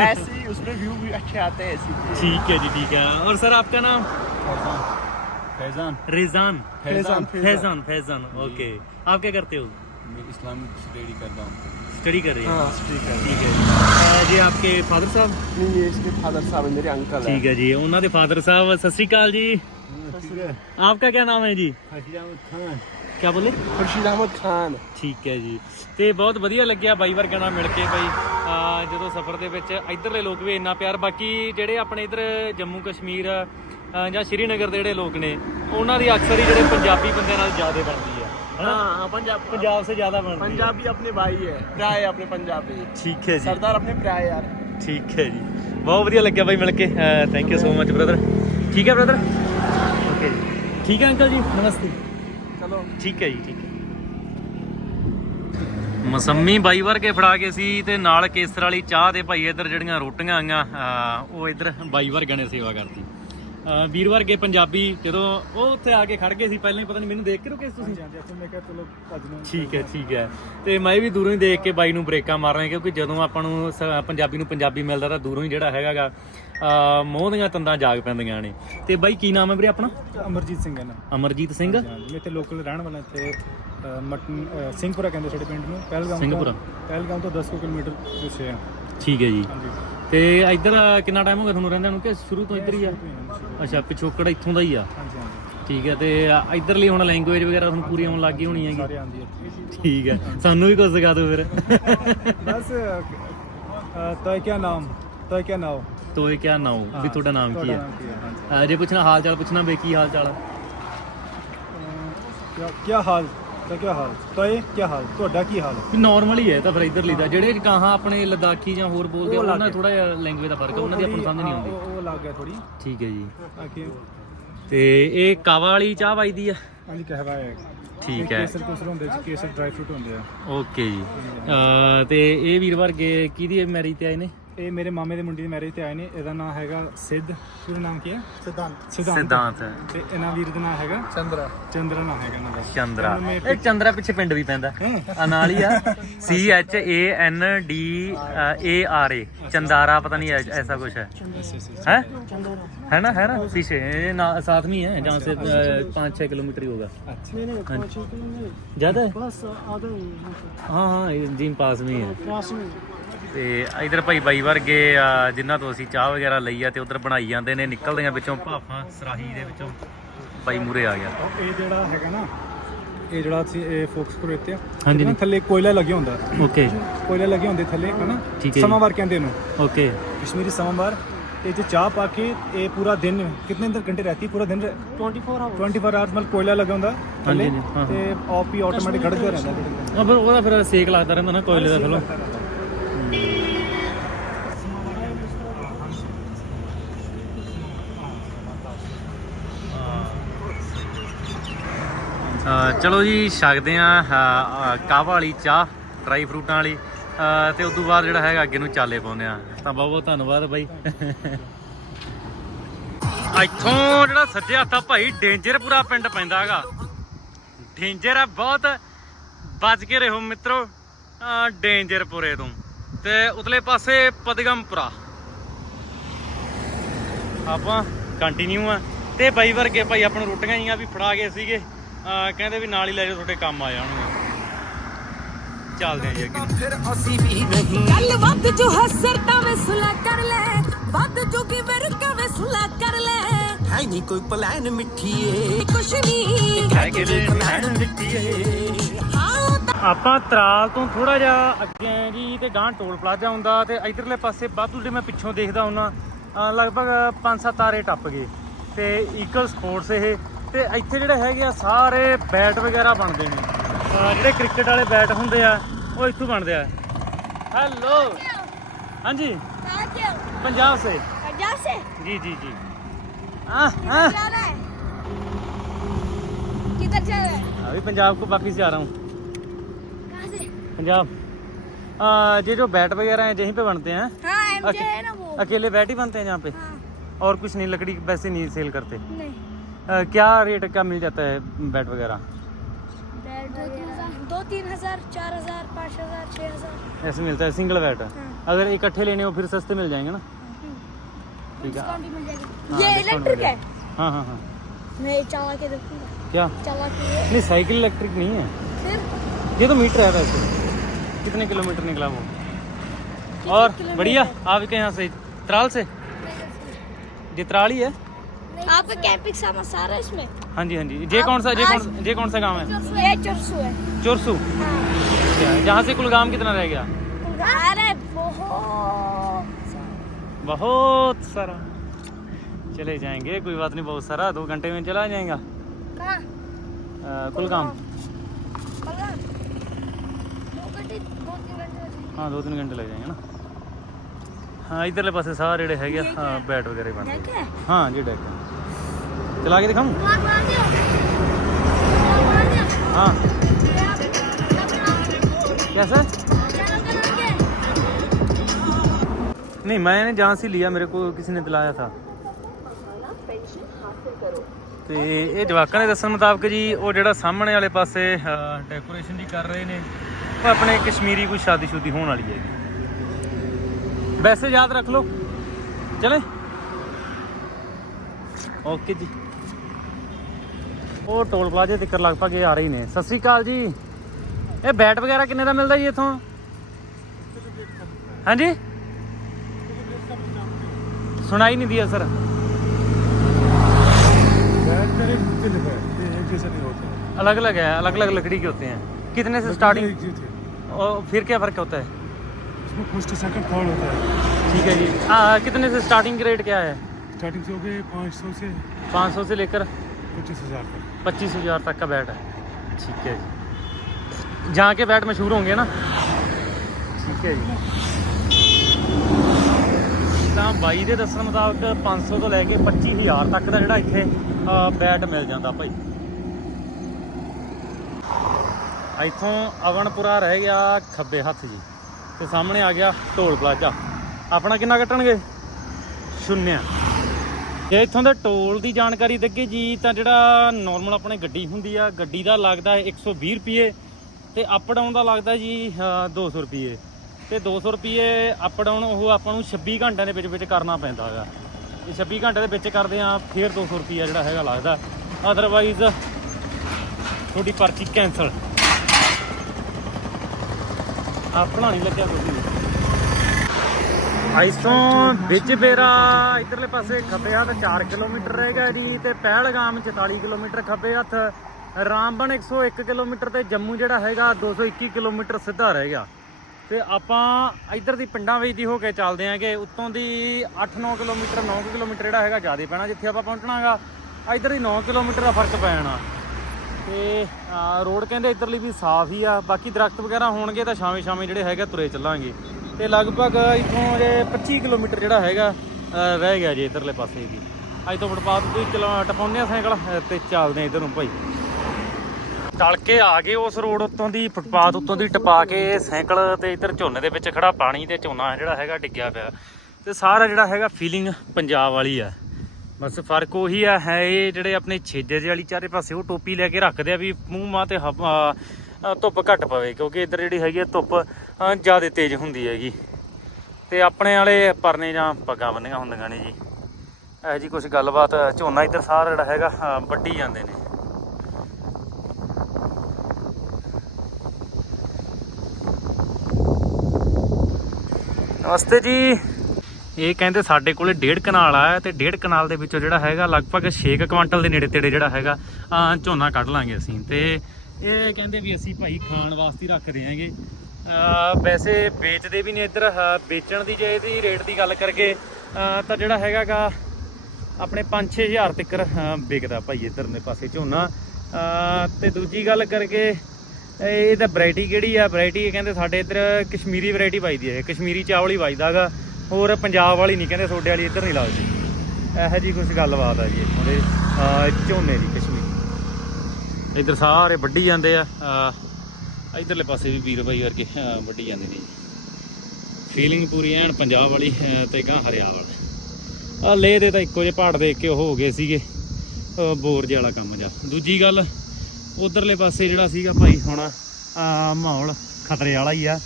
ऐसी उसमें व्यू भी अच्छे आते हैं ऐसी ठीक है जी ठीक है और सर आपका नाम फैजान रिजान फैजान फैजान फैजान ओके आप क्या करते हो मैं इस्लामिक स्टडी करता हूँ स्टडी कर रहे हैं हाँ ठीक है ठीक है अ, जी आपके फादर साहब नहीं ये इसके फादर साहब है मेरे अंकल है ਠੀਕ ਹੈ ਜੀ ਉਹਨਾਂ ਦੇ ਫਾਦਰ ਸਾਹਿਬ ਸਤਿ ਸ਼੍ਰੀ ਅਕਾਲ ਜੀ ਆਪਕਾ ਕੀ ਨਾਮ ਹੈ ਜੀ खान ਕੀ ਬੋਲੇ खुर्शीद अहमद खान ਠੀਕ ਹੈ ਜੀ ਤੇ ਬਹੁਤ ਵਧੀਆ ਲੱਗਿਆ ਬਾਈ ਵਰਗਾ ਨਾਲ ਮਿਲ ਕੇ ਬਾਈ ਆ, ਜਦੋਂ ਸਫ਼ਰ ਦੇ ਵਿੱਚ ਇਧਰਲੇ ਲੋਕ ਵੀ ਇੰਨਾ ਪਿਆਰ ਬਾਕੀ ਜਿਹੜੇ ਆਪਣੇ ਇਧਰ ਜੰਮੂ ਕਸ਼ਮੀਰ ਆ, ਜਾਂ ਸ਼੍ਰੀਨਗਰ ਦੇ ਜਿਹੜੇ ਲੋਕ ਨੇ ਉਹਨਾਂ ਦੀ ਅਕਸਰ ਹੀ ਜਿਹੜੇ ਪੰਜਾਬੀ ਬੰਦਿਆਂ ਨਾਲ ਜ਼ਿਆਦਾ ਬਣਦੀ ਆ ਹਨਾ हाँ पंजाब ਪੰਜਾਬ ਸੇ ਜ਼ਿਆਦਾ ਬਣਦੀ ਹੈ पंजाबी अपने भाई है प्राय है अपने पंजाबी ਠੀਕ ਹੈ ਜੀ सरदार अपने प्राय यार ਠੀਕ ਹੈ ਜੀ ਬਹੁਤ ਵਧੀਆ ਲੱਗਿਆ ਬਾਈ ਮਿਲ ਕੇ thank you so much brother ਠੀਕ ਹੈ ਬ੍ਰਦਰ ਓਕੇ ਜੀ ਠੀਕ ਹੈ ਅੰਕਲ ਜੀ? ਨਮਸਤੇ। ਚਲੋ। ਠੀਕ ਹੈ ਜੀ ਠੀਕ ਹੈ। ਮਸੰਮੀ ਬਾਈ ਵਰ ਕੇ ਫੜਾ ਕੇ ਸੀ ਤੇ ਨਾਲ ਕੇਸਰ ਵਾਲੀ ਚਾਹ ਤੇ ਭਾਈ ਇੱਧਰ ਜਿਹੜੀਆਂ ਰੋਟੀਆਂ ਆਈਆਂ ਉਹ ਇੱਧਰ ਬਾਈ ਵਰਗਾਂ ਨੇ ਸੇਵਾ ਕਰਤੀ। ਵੀਰ ਵਰਗੇ ਪੰਜਾਬੀ ਜਦੋਂ ਉਹ ਉੱਥੇ ਆ ਕੇ ਖੜ ਗਏ ਸੀ ਪਹਿਲਾਂ ਹੀ ਪਤਾ ਨਹੀਂ ਮੈਨੂੰ ਦੇਖ ਕੇ ਰੁਕੇ ਤੁਸੀਂ? ਜਾਂਦੇ ਅੱਛਾ ਮੈਂ ਕਿਹਾ ਚਲੋ ਭੱਜ ਨੂੰ ਠੀਕ ਹੈ ਠੀਕ ਹੈ। ਤੇ ਮੈਂ ਵੀ ਦੂਰੋਂ ਹੀ ਦੇਖ ਕੇ ਬਾਈ ਨੂੰ ਬ੍ਰੇਕਾਂ ਮਾਰ ਰਿਹਾ ਕਿਉਂਕਿ ਜਦੋਂ ਆਪਾਂ ਨੂੰ ਪੰਜਾਬੀ ਨੂੰ ਪੰਜਾਬੀ ਮਿਲਦਾ ਤਾਂ ਦੂਰੋਂ ਹੀ ਜਿਹੜਾ ਹੈਗਾਗਾ। ਮੋਹ ਦੀਆਂ ਤੰਦਾਂ ਜਾਗ ਪੈਂਦੀਆਂ ਨੇ। ਤੇ ਬਾਈ ਕੀ ਨਾਮ ਹੈ ਵੀਰੇ ਆਪਣਾ? ਅਮਰਜੀਤ ਸਿੰਘ ਹੈ ਨਾ। ਅਮਰਜੀਤ ਸਿੰਘ? ਮੈਂ ਤੇ ਲੋਕਲ ਰਹਿਣ ਵਾਲਾ ਇੱਥੇ ਮਟਨ ਸਿੰਘਪੁਰਾ ਕਹਿੰਦੇ ਸਾਡੇ ਪਿੰਡ ਨੂੰ। ਪਹਿਲਗਾਮ ਸਿੰਘਪੁਰਾ। ਪਹਿਲਗਾਮ ਤੋਂ 10 ਕੁ ਕਿਲੋਮੀਟਰ ਪਿੱਛੇ ਆ। ਠੀਕ ਹੈ ਜੀ। ਤੇ ਇੱਧਰ ਕਿੰਨਾ ਟਾਈਮ ਹੋ ਗਿਆ ਤੁਹਾਨੂੰ ਰਹਿੰਦਿਆਂ ਨੂੰ? ਕਿ ਸ਼ੁਰੂ ਤੋਂ ਇੱਧਰ ਹੀ ਆ? ਅੱਛਾ ਪਿਛੋਕੜ ਇੱਥੋਂ ਦਾ ਹੀ ਆ। ਹਾਂਜੀ ਹਾਂਜੀ। ਠੀਕ ਹੈ ਤੇ ਆ ਇੱਧਰਲੀ ਹੁਣ ਲੈਂਗੁਏਜ ਵਗੈਰਾ ਤੁਹਾਨੂੰ ਪੂਰੀ ਆਉਣ ਲੱਗ ਗਈ ਹੋਣੀ ਹੈਗੀ। ਇੱਥੇ। ਠੀਕ ਹੈ ਸਾਨੂੰ ਵੀ ਕੁਝ ਸਿਖਾ ਦਿਓ ਫਿਰ। ਬਸ ਤੈ ਕੀ ਨਾਮ? ਤੈ ਕੀ ਨਾਮ ਤੋਏ ਕਿਆ ਨਾਮ ਵੀ ਤੁਹਾਡਾ ਨਾਮ ਕੀ ਹੈ? ਨਾਮ ਕੀ ਹੈ ਜੇ ਪੁੱਛਣਾ ਹਾਲ ਚਾਲ ਪੁੱਛਣਾ ਬਈ ਕੀ ਹਾਲ ਚਾਲ ਕੀ ਕੀ ਹਾਲ ਤੈ ਕੀ ਹਾਲ? ਤੈ ਕੀ ਹਾਲ? ਤੁਹਾਡਾ ਕੀ ਹਾਲ ਵੀ ਨਾਰਮਲ ਹੀ ਹੈ ਇਹ ਤਾਂ ਫਿਰ ਇੱਧਰਲੀ ਦਾ ਜਿਹੜੇ ਕਹਾਂ ਆਪਣੇ ਲਦਾਖੀ ਜਾਂ ਹੋਰ ਬੋਲਦੇ ਆ, ਉਹਨਾਂ ਦਾ ਥੋੜਾ ਜਿਹਾ ਲੈਂਗੁਏਜ ਦਾ ਫ਼ਰਕ ਹੈ ਉਹਨਾਂ ਦੀ ਆਪਾਂ ਨੂੰ ਸਮਝ ਨਹੀਂ ਆਉਂਦੀ। ਉਹ ਉਹ ਲੱਗ ਗਿਆ ਥੋੜੀ ਠੀਕ ਹੈ ਜੀ। ਤੇ ਇਹ ਕਾਵਾ ਵਾਲੀ ਚਾਹ ਵੱਜਦੀ ਆ ਹਾਂਜੀ ਕਹਿਵਾ ਹੈ। ਠੀਕ ਹੈ। ਕੇਸਰ ਕੋਸਰ ਹੁੰਦੇ ਜੀ ਕੇਸਰ ਡਰਾਈ ਫਰੂਟ ਹੁੰਦੇ ਆ। ਓਕੇ ਜੀ। ਤੇ ਇਹ ਵੀਰ ਵਰਗੇ ਕਿਹਦੀ ਮੈਰਿਜ ਤੇ ਆਏ ਨੇ? ਇਹ ਮੇਰੇ ਮਾਮੇ ਦੇ ਮੁੰਡੇ ਦੀ ਮੈਰਿਜ ਤੇ ਆਏ ਨੇ ਇਹਦਾ ਨਾਮ ਹੈਗਾ ਸਿੱਧ ਪੂਰਾ ਨਾਮ ਕੀ ਹੈ ਸਿਧਾਂਤ ਸਿਧਾਂਤ ਸਿਧਾਂਤ ਤੇ ਇਹਨਾਂ ਵੀਰ ਦਾ ਨਾਮ ਹੈਗਾ चंद्रा ਚੰਦਰਾ ਨਾਮ ਹੈਗਾ ਇਹਨਾਂ ਦਾ ਚੰਦਰਾ ਇਹ ਚੰਦਰਾ ਪਿੱਛੇ ਪਿੰਡ ਵੀ ਪੈਂਦਾ ਆ ਨਾਲ ਹੀ ਆ C H A N D A R A Chandara ਪਤਾ ਨਹੀਂ ਐ- ऐसा कुछ है है है ना है ना पीछे ये ना साथ में ही है जहाँ से पाँच छः किलोमीटर ही होगा ਅੱਛਾ हाँ जी। ज्यादा है हाँ हाँ ये जिम पास में ही है ਤੇ ਇਧਰ ਭਾਈ ਬਾਈ ਵਰਗੇ ਆ, ਜਿਨ੍ਹਾਂ ਤੋਂ ਅਸੀਂ ਚਾਹ ਵਗੈਰਾ ਲਈ ਆ ਤੇ ਉਧਰ ਬਣਾਈ ਜਾਂਦੇ ਨੇ ਨਿਕਲਦੀਆਂ ਵਿੱਚੋਂ ਭਾਫਾਂ ਸਰਾਹੀ ਦੇ ਵਿੱਚੋਂ। ਬਾਈ ਮੂਰੇ ਆ ਗਿਆ। ਇਹ ਜਿਹੜਾ ਹੈਗਾ ਨਾ ਇਹ ਜਿਹੜਾ ਸੀ ਇਹ ਫੋਕਸ ਕਰੋ ਇੱਥੇ ਹਾਂਜੀ। ਨਾ ਥੱਲੇ ਕੋਇਲਾ ਲੱਗਿਆ ਹੁੰਦਾ। ਓਕੇ। ਕੋਇਲਾ ਲੱਗੇ ਹੁੰਦੇ ਥੱਲੇ ਹਨਾ? ਹੈ ਜੀ। ਸਮਾਵਾਰ ਕਹਿੰਦੇ ਇਹਨੂੰ। ਓਕੇ। ਕਸ਼ਮੀਰੀ ਸਮਾਵਾਰ। ਇਹ ਚ ਚਾਹ ਪਾ ਕੇ ਇਹ ਪੂਰਾ ਦਿਨ ਕਿੰਨੇ ਦਿਨ ਘੰਟੇ ਰਹਤੀ? ਪੂਰਾ ਦਿਨ 24 ਆਵਰ 24 ਆਵਰਸ ਮਤਲਬ ਕੋਇਲਾ ਲੱਗਾ ਹੁੰਦਾ ਹਾਂ, ਹਾਂ। ਤੇ ਆਪ ਹੀ ਆਟੋਮੈਟਿਕ ਖੜਦਾ ਰਹਿੰਦਾ। ਆ ਫਿਰ ਉਹਦਾ ਫਿਰ ਸੇਕ ਲੱਗਦਾ ਰਹਿੰਦਾ ਨਾ ਕੋਇਲੇ ਦਾ ਫਿਰ ਚਲੋ ਜੀ ਛਕਦੇ ਆ ਕਾਹ ਵਾਲੀ ਚਾਹ ਡਰਾਈ ਫਰੂਟਾਂ ਵਾਲੀ ਅ, ਤੇ ਉਸ ਤੋਂ ਬਾਅਦ ਜਿਹੜਾ ਹੈਗਾ ਅੱਗੇ ਨੂੰ ਚਾਲੇ ਪਾਉਂਦੇ ਆ ਤਾਂ ਬਹੁਤ ਬਹੁਤ ਧੰਨਵਾਦ ਬਾਈ। ਇੱਥੋਂ ਜਿਹੜਾ ਸੱਜੇ ਹੱਥਾ ਭਾਈ ਡੇਂਜਰਪੁਰਾ ਪਿੰਡ ਪੈਂਦਾ ਹੈਗਾ। ਡੇਂਜਰ ਹੈ ਬਹੁਤ ਬਚ ਕੇ ਰਹੋ ਮਿੱਤਰੋ ਡੇਂਜਰਪੁਰੇ ਤੋਂ। ਤੇ ਉਤਲੇ ਪਾਸੇ ਪਦਗਮਪੁਰਾ ਆਪਾਂ ਕੰਟੀਨਿਊ ਆ। ਤੇ ਬਾਈ ਵਰਗੇ ਭਾਈ ਆਪਾਂ ਨੂੰ ਰੋਟੀਆਂ ਜੀਆਂ ਵੀ ਫੜਾ ਗਏ ਸੀਗੇ। ਕਹਿੰਦੇ ਵੀ ਨਾਲ ਹੀ ਲੈ ਜਾਓ ਤੁਹਾਡੇ ਕੰਮ ਆ ਜਾਣਗੇ। ਚੱਲਦੇ ਆ ਜੀ ਅੱਗੇ। ਗੱਲ ਵੱਧ ਜੋ ਹਸਰ ਤਾਂ ਵੇ ਸੁਲਾ ਕਰ ਲੈ। ਵੱਧ ਜੋ ਕਿ ਵਰਕਾ ਵੇ ਸੁਲਾ ਕਰ ਲੈ। ਹੈ ਨਹੀਂ ਕੋਈ ਪਲਾਨ ਮਿੱਠੀਏ। ਕੁਛ ਨਹੀਂ ਕਹਿ ਕੇ ਹਾਂ ਤਾਂ ਆਪਾਂ ਤਰਾਲ ਤੋਂ ਥੋੜਾ ਜਿਹਾ ਅੱਗੇ ਆਏ ਜੀ ਤੇ ਗਾਂ ਟੋਲ ਪਲਾਜ਼ਾ ਹੁੰਦਾ ਤੇ ਇਧਰਲੇ ਪਾਸੇ ਵਾਧੂ ਜਿਹੜੇ ਮੈਂ ਪਿੱਛੋਂ ਦੇਖਦਾ ਹੁੰਨਾ। ਲਗਭਗ 5-7 ਤਾਰੇ ਟੱਪ ਗਏ। ਤੇ ਈਕਲ ਸਪੋਰਟਸ ਇਹ। ਤੇ ਇੱਥੇ ਜਿਹੜੇ ਹੈਗੇ ਆ ਸਾਰੇ ਬੈਟ ਵਗੈਰਾ ਬਣਦੇ ਨੇ ਅਹ ਜਿਹੜੇ ਕ੍ਰਿਕਟ ਵਾਲੇ ਬੈਟ ਹੁੰਦੇ ਆ ਉਹ ਇੱਥੋਂ ਬਣਦੇ ਆ ਹੈਲੋ ਹਾਂਜੀ पंजाब से पंजाब से जी जी जी हाँ हाँ जाना है किधर जा रहा है अभी पंजाब को वापिस जा रहा हूँ कहाँ से पंजाब आ, ये जो बैट वगैरह हैं यहीं पे बनते हैं हाँ एमजे अके- है ना वो अकेले बैट ही बनते हैं यहाँ पे हाँ और कुछ नहीं लकड़ी वैसे नहीं सेल करते नहीं आ, क्या रेट का मिल जाता है बैट वगैरह? दो तीन हज़ार चार हज़ार पाँच हज़ार छः हज़ार। ऐसे मिलता है सिंगल बैट हाँ। अगर इकट्ठे लेने हो फिर सस्ते मिल जाएँगे ना? ठीक है। हाँ, ये इलेक्ट्रिक है। हाँ हाँ हाँ। मैं चला के देखूँगा। क्या? चला के नहीं साइकिल इलेक्ट्रिक नहीं है। फिर? ये तो मीटर है वैसे। कितने किलोमीटर निकला वो? और? बढ़िया आपके यहाँ से त्राल से। ये त्राल ही है। आपका कैंपिंग सामान सारा इसमें? हाँ जी हाँ जी। ये कौन सा ये कौन ये कौन सा गाँव है? ये चुरसू है। चुरसू? हाँ। अच्छा, जहाँ से कुलगाम कितना रह गया? अरे बहुत बहुत सारा। चले जाएँगे कोई बात नहीं बहुत सारा। दो घंटे में चला जाएगा। हाँ। कुलगाम? हाँ दो तीन घंटे लग जाएँगे ना। हाँ इधरले पास सारे ਜਿਹੜੇ ਹੈਗੇ बैट वगैरह बन हाँ? जी डेक है। चला के दिखाऊँ? हाँ। कैसे? नहीं, मैंने जहाँ से लिया, मेरे को किसी ने दिलाया था। तो ये जवाकों ने दसन मुताबक जी, वो जो सामने वाले पास डेकोरेशन भी कर रहे हैं अपने कश्मीरी कोई शादी शुदी होने वाली है वैसे याद रख लो। चले। ओके जी। ਉਹ ਟੋਲ ਪਲਾਜ਼ੇ ਤੱਕ ਲਗਭਗ ਇਹ ਆ ਰਹੀ ਨੇ ਸਤਿ ਸ੍ਰੀ ਅਕਾਲ ਜੀ ਇਹ ਬੈਟ ਵਗੈਰਾ ਕਿੰਨੇ ਦਾ ਮਿਲਦਾ ਜੀ ਇੱਥੋਂ ਹਾਂਜੀ सुनाई नहीं दिया सर अलग अलग है अलग अलग लकड़ी के होते हैं कितने से स्टार्टिंग और फिर क्या फर्क होता है फर्स्ट सेकंड थर्ड होता है ठीक है जी आ, कितने से स्टार्टिंग रेट क्या है स्टार्टिंग से हो गए पाँच सौ से 500 से लेकर पच्चीस हज़ार तक 25000 ਤੱਕ ਦਾ ਬੈਟ ਹੈ। ਠੀਕ ਹੈ ਜੀ। ਜਾ ਕੇ ਬੈਟ ਮਸ਼ਹੂਰ ਹੋਣਗੇ ਨਾ। ਠੀਕ ਹੈ ਜੀ। ਤਾਂ ਬਾਈ ਦੇ ਦੱਸਣ ਮੁਤਾਬਕ 500 ਤੋਂ ਲੈ ਕੇ 25000 ਤੱਕ ਦਾ ਜਿਹੜਾ ਇੱਥੇ ਬੈਟ ਮਿਲ ਜਾਂਦਾ ਭਾਈ। ਇੱਥੋਂ ਅਵਨਪੁਰਾ ਰਹਿ ਗਿਆ ਖੱਬੇ ਹੱਥ ਜੀ। ਤੇ ਸਾਹਮਣੇ ਆ ਗਿਆ ਢੋਲ ਪਲਾਜ਼ਾ। ਆਪਣਾ ਕਿੰਨਾ ਕੱਟਣਗੇ? ਸ਼ੁੰਨਿਆ। ਜੇ ਇੱਥੋਂ ਦੇ ਟੋਲ ਦੀ ਜਾਣਕਾਰੀ ਦੱਗੇ ਜੀ ਤਾਂ ਜਿਹੜਾ ਨਾਰਮਲ ਆਪਣੇ ਗੱਡੀ ਹੁੰਦੀ ਆ ਗੱਡੀ ਦਾ ਲੱਗਦਾ ਹੈ 120 ਰੁਪਏ ਤੇ ਅਪ ਡਾਊਨ ਦਾ ਲੱਗਦਾ ਜੀ ਅ, 200 ਰੁਪਏ ਤੇ 200 ਰੁਪਏ ਅਪ ਡਾਊਨ ਉਹ ਆਪਾਂ ਨੂੰ 26 ਘੰਟਿਆਂ ਦੇ ਵਿੱਚ ਵਿੱਚ ਕਰਨਾ ਪੈਂਦਾ ਹੈਗਾ। ਇਹ 26 ਘੰਟੇ ਦੇ ਵਿੱਚ ਕਰਦੇ ਆ ਫਿਰ 200 ਰੁਪਏ ਜਿਹੜਾ ਹੈਗਾ ਲੱਗਦਾ। ਅਦਰਵਾਈਜ਼ ਤੁਹਾਡੀ ਪਰਚੀ ਕੈਨਸਲ ਆਪਣਾ ਨਹੀਂ ਲੱਗਿਆ ਕੋਈ ਆਈਸੋਂ ਵਿੱਚ ਬੇਰਾ ਇਧਰਲੇ ਪਾਸੇ ਖੱਬੇ ਹੱਥ 4 ਕਿਲੋਮੀਟਰ ਰਹੇਗਾ ਜੀ ਤੇ ਪਹਿਲਗਾਮ 44 ਕਿਲੋਮੀਟਰ ਖੱਬੇ ਹੱਥ ਰਾਮਬਨ 101 ਕਿਲੋਮੀਟਰ ਤੇ ਜੰਮੂ ਜਿਹੜਾ ਹੈਗਾ 221 ਕਿਲੋਮੀਟਰ ਸਿੱਧਾ ਰਹੇਗਾ ਤੇ ਆਪਾਂ ਇਧਰ ਦੀ ਪਿੰਡਾਂ ਵਿੱਚ ਦੀ ਹੋ ਕੇ ਚੱਲਦੇ ਆਂਗੇ, ਉੱਤੋਂ ਦੀ 8-9 ਕਿਲੋਮੀਟਰ 9 ਕਿਲੋਮੀਟਰ ਜਿਹੜਾ ਹੈਗਾ ਜ਼ਿਆਦਾ ਪੈਣਾ ਜਿੱਥੇ ਆਪਾਂ ਪਹੁੰਚਣਾਗਾ। ਇਧਰ ਹੀ 9 ਕਿਲੋਮੀਟਰ ਦਾ ਫ਼ਰਕ ਪੈ ਜਾਣਾ ਤੇ ਰੋਡ ਕਹਿੰਦੇ ਇਧਰਲੀ ਵੀ ਸਾਫ਼ ਹੀ ਆ, ਬਾਕੀ ਦਰਖਤ ਵਗੈਰਾ ਹੋਣਗੇ ਤਾਂ ਸ਼ਾਮੇ ਸ਼ਾਮੇ ਜਿਹੜੇ ਹੈਗੇ ਤੁਰੇ ਚੱਲਾਂਗੇ। ਤੇ ਲਗਭਗ ਇਥੋਂ ਜੇ 25 ਕਿਲੋਮੀਟਰ ਜਿਹੜਾ ਹੈਗਾ ਰਹਿ ਗਿਆ ਜੇ ਇਧਰਲੇ ਪਾਸੇ ਵੀ। ਅੱਜ ਤੋਂ ਫੁੱਟਪਾਥ ਤੋਂ ਚਲਾ ਟਪਾਉਂਦੇ ਆ ਸਾਈਕਲ ਅ, ਤੇ ਚੱਲਦੇ ਆ ਇਧਰ ਨੂੰ ਭਾਈ। ਚੱਲ ਕੇ ਆ ਗਏ ਉਸ ਰੋਡ ਉੱਤੋਂ ਦੀ ਫੁੱਟਪਾਥ ਉੱਤੋਂ ਦੀ ਟਪਾ ਕੇ ਸਾਈਕਲ ਤੇ ਇਧਰ ਝੋਨੇ ਦੇ ਵਿੱਚ ਖੜਾ ਪਾਣੀ ਤੇ ਝੋਨਾ ਜਿਹੜਾ ਹੈਗਾ ਡਿੱਗਿਆ ਪਿਆ। ਤੇ ਸਾਰਾ ਜਿਹੜਾ ਹੈਗਾ ਫੀਲਿੰਗ ਪੰਜਾਬ ਵਾਲੀ ਆ। ਬਸ ਫ਼ਰਕ ਉਹੀ ਆ ਹੈ ਇਹ ਜਿਹੜੇ ਆਪਣੇ ਛੇਜੇ ਜਿਹੇ ਵਾਲੀ ਚਾਰੇ ਪਾਸੇ ਉਹ ਟੋਪੀ ਲੈ ਕੇ ਰੱਖਦੇ ਆ ਵੀ ਮੂੰਹ ਮਾਂ ਤੇ ਹਵਾ ਧੁੱਪ ਘੱਟ ਪਵੇ, ਕਿਉਂਕਿ ਇੱਧਰ ਜਿਹੜੀ ਹੈਗੀ ਹੈ ਧੁੱਪ ਜ਼ਿਆਦਾ ਤੇਜ਼ ਹੁੰਦੀ ਹੈਗੀ। ਤੇ ਆਪਣੇ ਵਾਲੇ ਪਰਨੇ ਜਾਂ ਪੱਗਾਂ ਬੰਨੀਆਂ ਹੁੰਦੀਆਂ ਨੇ ਜੀ। ਇਹ ਜੀ ਕੁਝ ਗੱਲਬਾਤ, ਝੋਨਾ ਇੱਧਰ ਸਾਰਾ ਜਿਹੜਾ ਹੈਗਾ ਵੱਢੀ ਜਾਂਦੇ ਨੇ। ਨਮਸਤੇ ਜੀ। ਇਹ ਕਹਿੰਦੇ ਸਾਡੇ ਕੋਲੇ ਡੇਢ ਕਨਾਲ ਆ ਤੇ ਡੇਢ ਕਨਾਲ ਦੇ ਵਿੱਚੋਂ ਜਿਹੜਾ ਹੈਗਾ, ਲਗਭਗ 6 ਕੁਇੰਟਲ ਦੇ ਨੇੜੇ ਤੇੜੇ ਜਿਹੜਾ ਹੈਗਾ ਝੋਨਾ ਕੱਢ ਲਾਂਗੇ ਅਸੀਂ। ਤੇ ਇਹ ਕਹਿੰਦੇ ਵੀ ਅਸੀਂ ਭਾਈ ਖਾਣ ਵਾਸਤੇ ਹੀ ਰੱਖਦੇ ਆਂਗੇ ਵੈਸੇ ਵੇਚਦੇ ਵੀ ਨੇ ਇੱਧਰ ਵੇਚਣ ਦੀ ਜੇ ਇਹਦੀ ਰੇਟ ਦੀ ਗੱਲ ਕਰਕੇ ਤਾਂ ਜਿਹੜਾ ਹੈਗਾਗਾ ਆਪਣੇ 5-6000 ਤੱਕ ਵਿਕਦਾ ਭਾਈ ਇੱਧਰ ਦੇ ਪਾਸੇ ਝੋਨਾ। ਅ, ਤੇ ਦੂਜੀ ਗੱਲ ਕਰਕੇ ਇਹ ਇਹਦਾ ਵੈਰਾਈਟੀ ਕਿਹੜੀ ਆ? ਵੈਰਾਈਟੀ ਕਹਿੰਦੇ ਸਾਡੇ ਇੱਧਰ ਕਸ਼ਮੀਰੀ ਵੈਰਾਈਟੀ ਪਾਈਦੀ ਹੈ। ਕਸ਼ਮੀਰੀ ਚਾਵਲ ਹੀ ਵੱਜਦਾਗਾ ਹੋਰ ਪੰਜਾਬ ਵਾਲੀ ਨਹੀਂ ਕਹਿੰਦੇ ਸੋਡੇ ਵਾਲੀ ਇੱਧਰ ਨਹੀਂ ਲੱਗਦੀ। ਇਹੋ ਜੀ ਕੁਝ ਗੱਲਬਾਤ ਆ ਜੀ ਇੱਥੋਂ ਦੇ ਝੋਨੇ ਦੀ ਕਸ਼ਮੀਰੀ। ਇੱਧਰ ਸਾਰੇ ਵੱਢੀ ਜਾਂਦੇ ਆ। ਅ, ਇੱਧਰਲੇ ਪਾਸੇ ਵੀ ਵੀਰ ਭਾਈ ਵਰਗੇ ਵੱਢੀ ਜਾਂਦੇ ਨੇ। ਫੀਲਿੰਗ ਪੂਰੀ ਐਨ ਪੰਜਾਬ ਵਾਲੀ ਅ, ਤੇ ਗਾਂ ਹਰਿਆਵਲ। ਆ ਲੇ ਦੇ ਤਾਂ ਇੱਕੋ ਜਿਹੇ ਪਹਾੜ ਦੇਖ ਕੇ ਉਹ ਹੋ ਗਏ ਸੀਗੇ ਅਹ ਬੋਰ ਜਿਹਾ ਵਾਲਾ ਕੰਮ ਜਾ ਦੂਜੀ ਗੱਲ ਉਧਰਲੇ ਪਾਸੇ ਜਿਹੜਾ ਸੀਗਾ ਭਾਈ ਹੁਣ ਮਾਹੌਲ ਖਤਰੇ ਵਾਲਾ ਹੀ ਆ।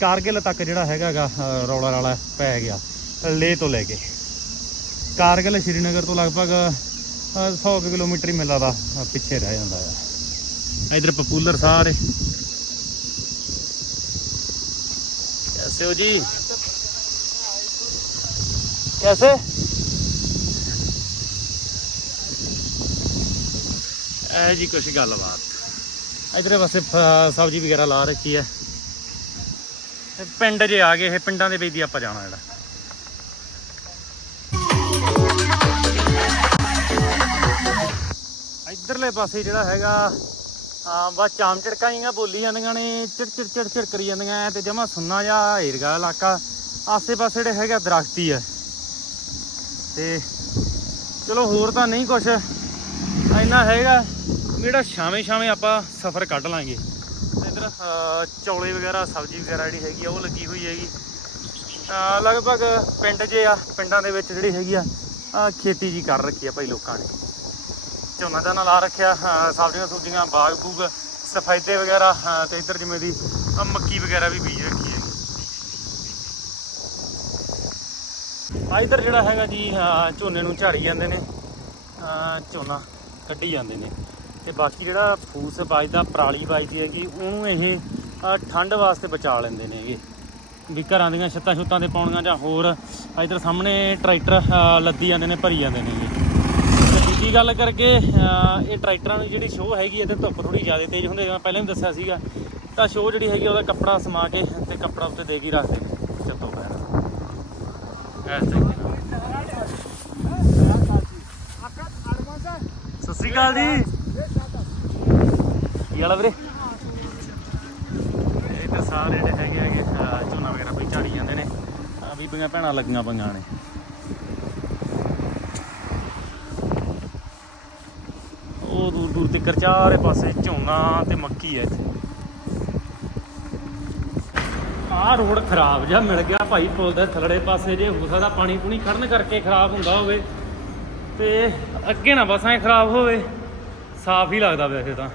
ਕਾਰਗਿਲ ਤੱਕ ਜਿਹੜਾ ਹੈਗਾਗਾ ਰੌਲਾ ਰਾਲਾ ਪੈ ਗਿਆ ਲੇ ਤੋਂ ਲੈ ਕੇ। ਕਾਰਗਿਲ ਸ਼੍ਰੀਨਗਰ ਤੋਂ ਲਗਭਗ 100 ਕੁ ਕਿਲੋਮੀਟਰ ਹੀ ਮਿਲਦਾ ਦਾ ਪਿੱਛੇ ਰਹਿ ਜਾਂਦਾ ਆ। ਇਧਰ ਪਪੂਲਰ ਸਾਰੇ। ਕੈਸੇ ਹੋ ਜੀ? कैसे ਇਹ ਜੀ ਕੁਛ ਗੱਲਬਾਤ। ਇਧਰੇ ਪਾਸੇ ਸਬਜ਼ੀ ਵਗੈਰਾ ਲਾ ਰੱਖੀ ਹੈ ਪਿੰਡ ਜੇ ਆ ਗਏ ਇਹ ਪਿੰਡਾਂ ਦੇ ਵਿੱਚ ਦੀ ਆਪਾਂ ਜਾਣਾ ਜਿਹੜਾ। ਇਧਰਲੇ ਪਾਸੇ ਜਿਹੜਾ ਹੈਗਾ ਆ ਬਸ ਚਾਮ ਝੜਕਾਈਆਂ ਬੋਲੀ ਜਾਂਦੀਆਂ ਨੇ, ਚਿੜ ਚਿੜ ਚਿੜ ਚਿੜ ਕਰੀ ਜਾਂਦੀਆਂ ਤੇ ਜਮਾ ਸੁੰਨਾ ਜਿਹਾ ਏਰਗਾ ਇਲਾਕਾ। ਆਸੇ ਪਾਸੇ ਜਿਹੜੇ ਹੈਗਾ ਦਰਖਤੀ ਆ। ਤੇ ਚਲੋ ਹੋਰ ਤਾਂ ਨਹੀਂ ਕੁਛ। ਇੰਨਾ ਹੈਗਾ ਵੀ ਜਿਹੜਾ ਛਾਵੇਂ ਛਾਵੇਂ ਆਪਾਂ ਸਫ਼ਰ ਕੱਢ ਲਾਂਗੇ। ਤੇ ਇਧਰ ਚੌਲੇ ਵਗੈਰਾ, ਸਬਜ਼ੀ ਵਗੈਰਾ ਜਿਹੜੀ ਹੈਗੀ ਆ, ਉਹ ਲੱਗੀ ਹੋਈ ਹੈਗੀ। ਲਗਭਗ ਪਿੰਡ ਜੇ ਆ, ਪਿੰਡਾਂ ਦੇ ਵਿੱਚ ਜਿਹੜੀ ਹੈਗੀ ਆ ਖੇਤੀ ਜੀ ਕਰ ਰੱਖੀ ਆ ਭਾਈ ਲੋਕਾਂ ਨੇ। ਝੋਨਾ ਝਾਨਾ ਲਾ ਰੱਖਿਆ ਸਬਜ਼ੀਆਂ ਸੁਬਜ਼ੀਆਂ, ਬਾਗ ਬੂਗ, ਸਫੈਦੇ ਵਗੈਰਾ, ਅਹ, ਤੇ ਇਧਰ ਜਿਵੇਂ ਦੀ ਮੱਕੀ ਵਗੈਰਾ ਵੀ ਬੀਜ ਰੱਖੀ ਹੈ। ਆ ਇਧਰ ਜਿਹੜਾ ਹੈਗਾ ਜੀ ਝੋਨੇ ਨੂੰ ਝਾੜੀ ਜਾਂਦੇ ਨੇ ਝੋਨਾ ਕੱਢੀ ਜਾਂਦੇ ਨੇ। ਤੇ ਬਾਕੀ ਜਿਹੜਾ ਫੂਸ ਵੱਜਦਾ ਪਰਾਲੀ ਵੱਜਦੀ ਹੈਗੀ, ਉਹਨੂੰ ਇਹ ਠੰਡ ਵਾਸਤੇ ਬਚਾ ਲੈਂਦੇ ਨੇ ਹੈਗੇ ਵੀ ਘਰਾਂ ਦੀਆਂ ਛੱਤਾਂ ਛੁੱਤਾਂ ਤੇ ਪਾਉਣੀਆਂ ਜਾਂ ਹੋਰ ਇਧਰ ਸਾਹਮਣੇ ਟਰੈਕਟਰ ਲੱਦੀ ਜਾਂਦੇ ਨੇ, ਭਰੀ ਜਾਂਦੇ ਨੇ ਜੀ ਦੂਜੀ ਗੱਲ ਕਰਕੇ ਇਹ ਟਰੈਕਟਰਾਂ ਦੀ ਜਿਹੜੀ ਸ਼ੋਅ ਹੈਗੀ ਹੈ ਤੇ ਧੁੱਪ ਥੋੜੀ ਜ਼ਿਆਦਾ ਤੇਜ਼ ਹੁੰਦੀ ਜਿਵੇਂ ਪਹਿਲਾਂ ਵੀ ਦੱਸਿਆ ਸੀਗਾ। ਤਾਂ ਸ਼ੋਅ ਜਿਹੜੀ ਹੈਗੀ ਉਹਦਾ ਕੱਪੜਾ ਸਮਾ ਕੇ ਤੇ ਕੱਪੜਾ ਉੱਤੇ ਦੇ ਕੇ ਹੀ ਰੱਖਦੇ ਚੱਤੋ ਪੈਰ ਐਸ ਤਰੀਕੇ ਸਤਿ ਸ੍ਰੀ ਅਕਾਲ ਜੀ। ਕੀ ਹਾਲ ਵੀਰੇ? ਇਹ ਸਾਰੇ ਜਿਹੜੇ ਹੈਗੇ ਹੈਗੇ ਝੋਨਾ ਵਗੈਰਾ ਵੀ ਝਾੜੀ ਜਾਂਦੇ ਨੇ। ਆ ਬੀਬੀਆਂ ਭੈਣਾਂ ਲੱਗੀਆਂ ਪਈਆਂ ਨੇ। ਉਹ ਦੂਰ ਦੂਰ ਤੱਕ ਚਾਰੇ ਪਾਸੇ ਝੋਨਾ ਤੇ ਮੱਕੀ ਹੈ ਇੱਥੇ। ਆਹ ਰੋਡ ਖਰਾਬ ਜਿਹਾ ਮਿਲ ਗਿਆ ਭਾਈ, ਪੁਲ ਦੇ ਥੱਲੜੇ ਪਾਸੇ ਜੇ ਹੋ ਸਕਦਾ ਪਾਣੀ ਪੂਣੀ ਖੜਨ ਕਰਕੇ ਖਰਾਬ ਹੁੰਦਾ ਹੋਵੇ। ਤੇ ਅੱਗੇ ਨਾ ਬਸਾਂ ਖਰਾਬ ਹੋਵੇ, ਸਾਫ਼ ਹੀ ਲੱਗਦਾ ਵੈਸੇ ਤਾਂ।